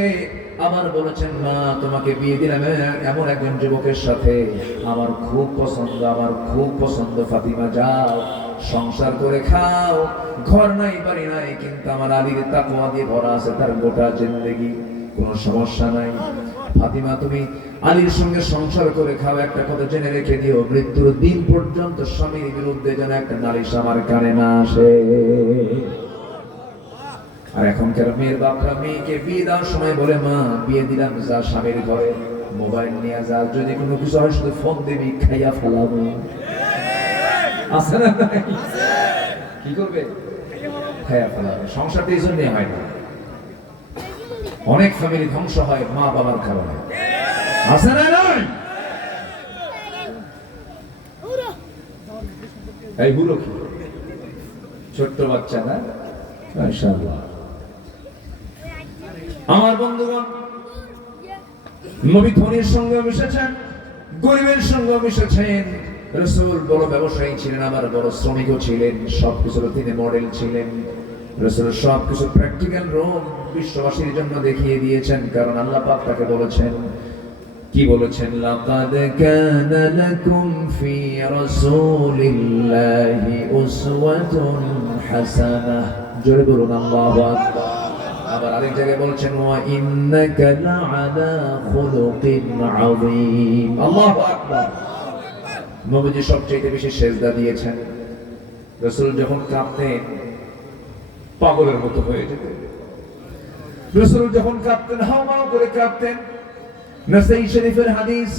আবার বলেছেন, মা তোমাকে বিয়ে দিলাম এমন একজন যুবকের সাথে, আমার খুব পছন্দ, আমার খুব পছন্দ। ফাতিমা যাও সংসার করে খাও, ঘর নাই বাড়ি নাই, কিন্তু আমার আলীর তাকওয়া দিয়ে ভরা আছে তার গোটা জিন্দেগি, কোনো সমস্যা নাই। ফাতিমা তুমি আলীর সঙ্গে সংসার করে খাও। একটা কথা জেনে রেখে দিও, মৃত্যুর দিন পর্যন্ত স্বামীর বিরুদ্ধে যেন একটা নালিশ আমার কানে না আসে। আর এখনকার মেয়ের বাপরা মেয়েকে বিয়ে দেওয়ার সময় বলে, মা বিয়ে দিলাম, যা স্বামীর ঘরে মোবাইল নিয়ে যা, যদি কোনো কিছু হয় শুধু ফোন দিবি, খাইয়া ফেলাবো। আছে না? কি করবে? খাইয়া ফেলাবে। সংসারটা এই জন্যই হয় না। অনেক ফ্যামিলি ধ্বংস হয় মা বাবার কারণে। আছে না? নয় এই বুড়ো কি ছোট্ট বাচ্চা না? মাশাআল্লাহ। আমার বন্ধুগণ, নবী ধনীর সঙ্গে মিশেছেন, গরিবের সঙ্গে মিশেছেন। রাসূল বড় ব্যবসায়ী ছিলেন, আবার বড় শ্রমিকও ছিলেন, সবকিছুর তিনি মডেল ছিলেন। রাসূল সবকিছু প্র্যাকটিক্যাল রূপ বিশ্ববাসীর জন্য দেখিয়ে দিয়েছেন, কারণ আল্লাহ পাক তাকে বলেছেন, কি বলেছেন? লাকাদ কানা লাকুম ফি রাসূলিল্লাহি উসওয়াতুন হাসানাহ। জোরে বলুন আল্লাহু আকবার। আবার আরেক জায়গায় বলছেন, ওয়া ইন্নাকা লাআলা খুলুকিন আযীম। আল্লাহু আকবার। নবীজি সবচেয়ে বেশি সেজদা দিয়েছেন। রাসূল যখন কাঁদতেন পাগলের মতো হয়ে যেতেন। রাসূল যখন কাঁদতেন হাওমাও করে কাঁদতেন। নাসাই শরীফের হাদিস,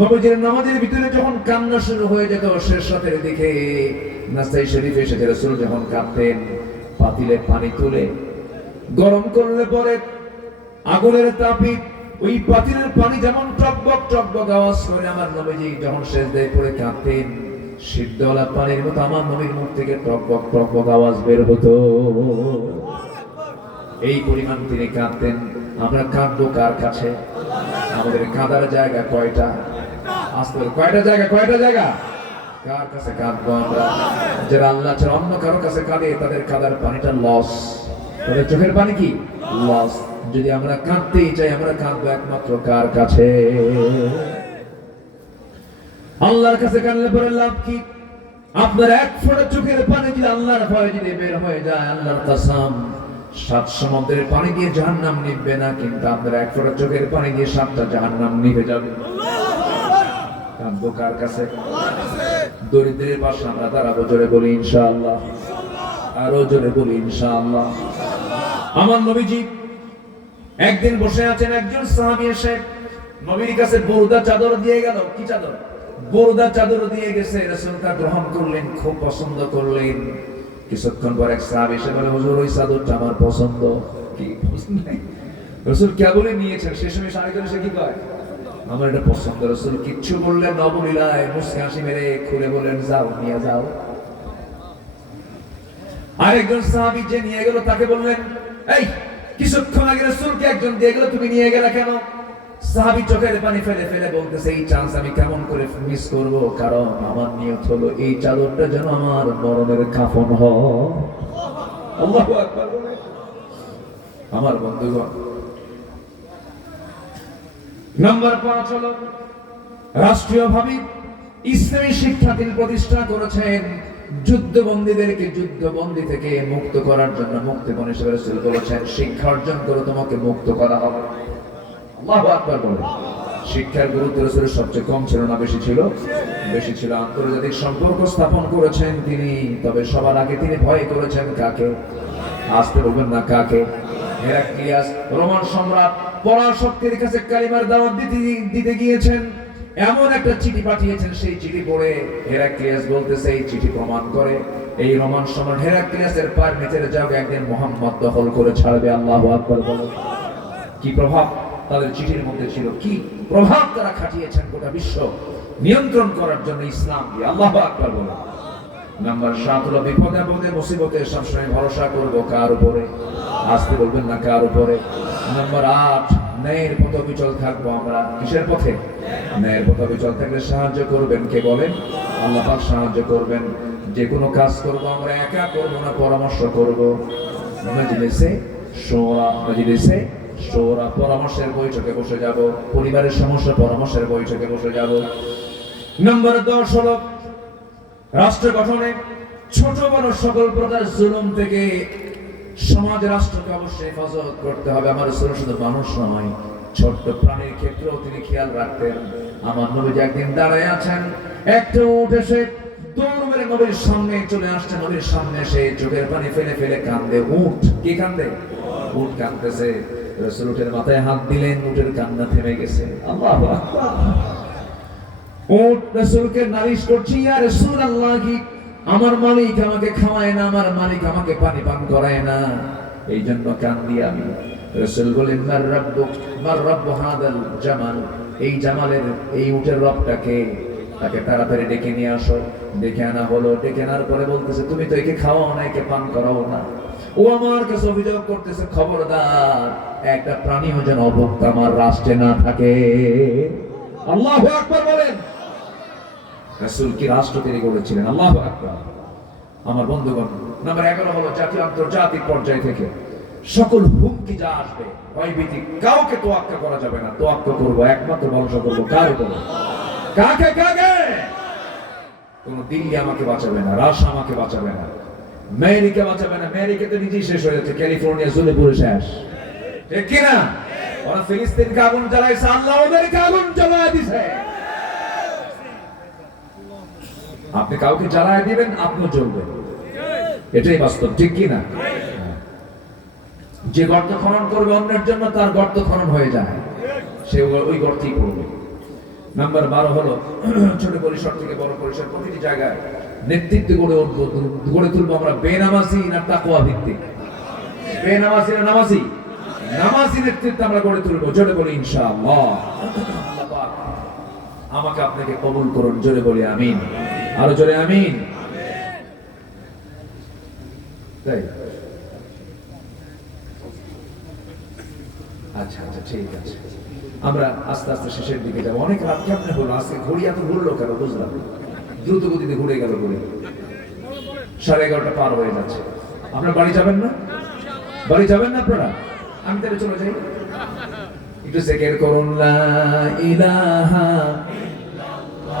নবীজির নামাজের ভিতরে যখন কান্না শুরু হয়ে যেত শেষ রাতের দিকে, নাসাই শরীফে এসেছে রাসূল যখন কাঁদতেন পাতিলে পানি তুলে গরম করলে পরে আগুনের তাপে ওই পাতিলের পানি যেমন টকবক টকবক আওয়াজ করে, আমার নবীজি যখন সিজদায় পড়ে কাঁদতেন সিদ্ধওয়ালা পানির মতো আমার নবীর মুখ থেকে টকবক টকবক আওয়াজ বের হতো। এই পরিমাণ তিনি কাঁদতেন। আমরা কাঁদবো কার কাছে? আমাদের কাঁদার জায়গা কয়টা? আস্তে কয়টা জায়গা? কয়টা জায়গা? কার কাছে কাঁদবো আমরা? যারা আল্লাহ ছাড়া অন্য কারো কাছে কাঁদে তাদের কাঁদার পানিটা লস, তাদের চোখের পানি কি লস। যদি আমরা কাঁদতেই চাই আমরা কাঁদবো একমাত্র কার কাছে? আল্লাহর কাছে কাঁদলে পরে লাভ কি? আপনার এক ফোঁটা চোখের পানি যদি আল্লাহর ভয়ে যদি বের হয়ে যায়, আল্লাহর কসম 7 সমুদ্রের পানি দিয়ে জাহান্নাম নিভবে না, কিন্তু আপনার এক ফোঁটা চোখের পানি দিয়ে 7টা জাহান্নাম নিভে যাবে। কাঁদবো কার কাছে? দরিদ্রের পাশে আমরা দাঁড়াবো, জোরে বলি ইনশাআল্লাহ, আরো জোরে বলি ইনশাআল্লাহ। আমার নবীজি একদিন বসে আছেন, একজন সাহাবী এসে নবীর কাছে বোরদা চাদর দিয়ে গেল। কি চাদর? বোরদা চাদর দিয়ে গেছে। রাসূল তা গ্রহণ করলেন, খুব পছন্দ করলেন। কিছুক্ষণ পর এক সাহাবী এসে বলে, হুজুর ওই চাদরটা আমার পছন্দ। কি পছন্দ নাই? রাসূল কেবল নিয়েছেন, শেষ সময় আরেকজন এসে কি কয়, আমার এটা পছন্দ। রাসূল কিচ্ছু বললেন না, বলিলায় মুস্কি হাসি মেরে খুলে বললেন, যাও নিয়ে যাও। আরেকজন সাহাবী যে নিয়ে গেল তাকে বললেন, এই কিছুক্ষণ আগে রাসূলকে একজন দিয়ে গেল, তুমি নিয়ে গেলে কেন? সাহাবী চোখের পানি ফেলে ফেলে বলতেছে, এই চান্স আমি কেমন করে মিস করব, কারণ আমার নিয়ত হলো এই চাদরটা যেন আমার মরণের কাফন হয়। আল্লাহু আকবার। আমার বন্ধুগণ, নাম্বার 5 হলো রাষ্ট্রীয়ভাবে ইসলামী শিক্ষা তিনি প্রতিষ্ঠা করেছেন। যুদ্ধবন্দীদেরকে যুদ্ধবন্দী থেকে মুক্ত করার জন্য মুক্তিপণ হিসেবে রাসূল বলেছেন, শিক্ষা অর্জন করে তোমাকে মুক্ত করা হবে। আল্লাহু আকবার বলে। শিক্ষার গুরুত্ব রাসূলের সবচেয়ে কম ছিল না বেশি ছিল? বেশি ছিল। আন্তর্জাতিক সম্পর্ক স্থাপন করেছেন তিনি, তবে সবার আগে তিনি ভয় করেছেন কাকে? আসতে বলবেন না কাকে? হেরাক্লিয়াস রোমান সম্রাট পরাশক্তির কাছে কালিমার দাওয়াত দিতে গিয়েছেন, এমন একটা চিঠি পাঠিয়েছেন, সেই চিঠি পড়ে হেরাক্লিয়াস বলতেছে এই চিঠি প্রমাণ করে এই রোমান সম্রাট হেরাক্লিয়াসের পায়ের নিচের জায়গা একদিন মুহাম্মদ দখল করে ছাড়বে। আল্লাহু আকবার বলে। কি প্রভাব তাদের চিঠির মধ্যে ছিল, কি প্রভাব তারা খাটিয়েছেন গোটা বিশ্ব নিয়ন্ত্রণ করার জন্য ইসলাম দিয়ে। আল্লাহু আকবার বলে। নাম্বার 7 হলো বিপদে আপদে মুসিবতে সবসময় ভরসা করব কার উপরে? আসতে বলবেন না কার উপরে? নাম্বার 8 ন্যায়ের পথে অবিচল থাকবো আমরা। কিসের পথে? ন্যায়ের পথে অবিচল থাকলে সাহায্য করবেন কে বলেন? আল্লাহ পাক সাহায্য করবেন। যে কোনো কাজ করব আমরা একা করব না, পরামর্শ করব। মজলিসে শোরা, মজলিসে শোরা পরামর্শের বৈঠকে বসে যাব, পরিবারের সমস্যা পরামর্শের বৈঠকে বসে যাব। নাম্বার 10 হলো রাষ্ট্র গঠনে ছোট বড় সকল প্রকার জুলুম থেকে সমাজ রাষ্ট্রকে অবশ্যই হেফাজত করতে হবে। আমার রাসূল শুধু মানুষ নয়, ছোট্ট প্রাণীর ক্ষেত্রেও তিনি খেয়াল রাখতেন। আমার নবী একদিন দাঁড়ায় আছেন, একটা উট এসে দৌড় মেরে নবীর সামনে চলে আসছে। নবীর সামনে এসে চোখের পানি ফেলে ফেলে কান্দে। উট কি কান্দে? উট কাঁদতেছে। রাসূল উটের মাথায় হাত দিলেন, উটের কান্না থেমে গেছে। আল্লাহু আকবার। উট রাসূলকে নালিশ করছে, ইয়া রাসূলুল্লাহ, আমার মালিক আমাকে খাওয়ায় না, আমার মালিক আমাকে পানি পান করায় না, এই জন্য কান্দি আমি। রাসূল বলেন, মার রাব্বু হাদাল জামাল, এই জামালের এই উটের রবটাকে? তাকে তাড়াতাড়ি ডেকে নিয়ে আসো। ডেকে আনা হলো। ডেকে আনার পরে বলতেছে, তুমি তো একে খাওয়াও না, একে পান করাও না। ও আমার কাছে অভিযোগ করতেছে, খবরদার একটা প্রাণীও যেন অভুক্ত আমার রাষ্ট্রে না থাকে। আল্লাহু আকবার বলেন। রাসূল কি রাষ্ট্র তৈরি করেছিলেন? আল্লাহু আকবার। আমার বন্ধুগণ, নাম্বার 11 হলো জাতীয় আন্তর্জাতিক পর্যায় থেকে সকল হুমকি যা আসবে ভয়ভীতি কাউকে তোয়াক্কা করা যাবে না। তোয়াক্কা করব একমাত্র ভরসা করব কার উপরে? কাকে? কাকে? কোন দিল্লি আমাকে বাঁচাবে না, রাশিয়া আমাকে বাঁচাবে না, আমেরিকা বাঁচাবে না। আমেরিকা তো নিজেই শেষ হয়ে যাচ্ছে, ক্যালিফোর্নিয়া জ্বলে পুড়ে শেষ, ঠিক কি না? ওরা ফিলিস্তিনকে আগুন জ্বালাইছে, আল্লাহ ওদেরকে আগুন জ্বালায় দিছে। আপনি কাউকে জ্বালায় দিবেন, আপনিও জ্বলবেন। এটাই বাস্তব, ঠিক কি না? যে গর্ত খনন করবে অন্যের জন্য, তার গর্ত খনন হয়ে যায়, সে ওই গর্তেই পড়বে। নাম্বার 12 হলো ছোট পরিসর থেকে বড় পরিসর, প্রতিটি জায়গায় নেতৃত্ব গড়ে তুলবো আমরা বেনামাজি না তাকওয়া ভিত্তিক? বেনামাজি না নামাজি? নামাজি নেতৃত্ব আমরা গড়ে তুলবো, জোরে বলি ইনশাআল্লাহ। আল্লাহ পাক আমাকে আপনাকে কবুল করুন, জোরে বলি আমিন, আরো জোরে আমিন। তাই আচ্ছা আচ্ছা, ঠিক আছে, আমরা আস্তে আস্তে শেষের দিকে যাবো। অনেক রাত কেমন হলো আজকে? ঘড়ি এত ঘুরলো কেন বুঝলাম না, দ্রুত গতিতে ঘুরে গেল ঘুরে, 11:30 পার হয়ে যাচ্ছে। আপনারা বাড়ি যাবেন না? বাড়ি যাবেন না আপনারা? আমি তাহলে চলে যাই। একটু জিকির করুন, লা ইলাহা,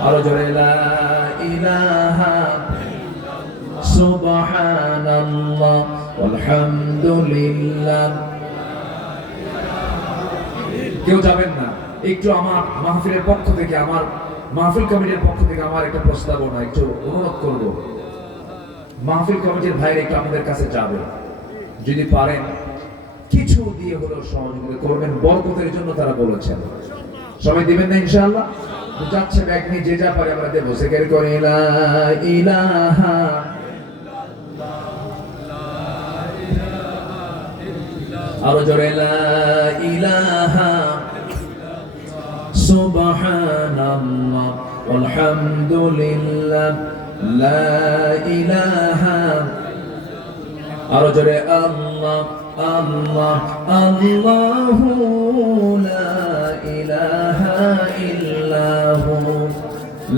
আরো জোরে লা ইলাহা সুবহানাল্লাহ আলহামদুলিল্লাহ। কেউ যাবেন না? একটু আমার মাহফিলের পক্ষ থেকে, আমার মাহফিল কমিটির পক্ষ থেকে আমার একটা প্রস্তাবনা, একটু অনুরোধ করব, মাহফিল কমিটির ভাইরা একটু আমাদের কাছে যাবে, যদি পারেন কিছু দিয়ে হলেও সহযোগিতা করবেন, বরকতের জন্য তারা বলেছেন। সবাই দিবেন না ইনশাআল্লাহ? তো যাচ্ছে ব্যাগ নিয়ে, যে যা পারে আমরা দেবো। জিকির করে লা ইলাহা, আরো জোরে লা ইলাহা সুবহানাল্লাহ আলহামদুলিল্লাহ লা ইলাহা, আরো জোরে আল্লাহ আল্লাহ আল্লাহু লা ইলাহা ইল্লাহু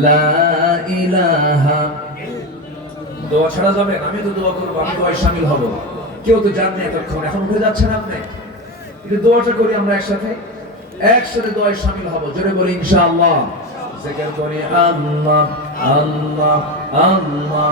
লা ইলাহা। দোয়া ছাড়া যাবেন? আমি তো দোয়া করবো, আমি দোয়ায় শামিল হব। কেউ তো জানেন এতক্ষণ, এখন উঠে যাচ্ছেন আপনি, একটু দোয়াটা করি আমরা একসাথে, একসাথে দোয়ায় শামিল হব, জোরে বলি ইনশাআল্লাহ। জিকির করি আল্লাহ আল্লাহ আল্লাহ।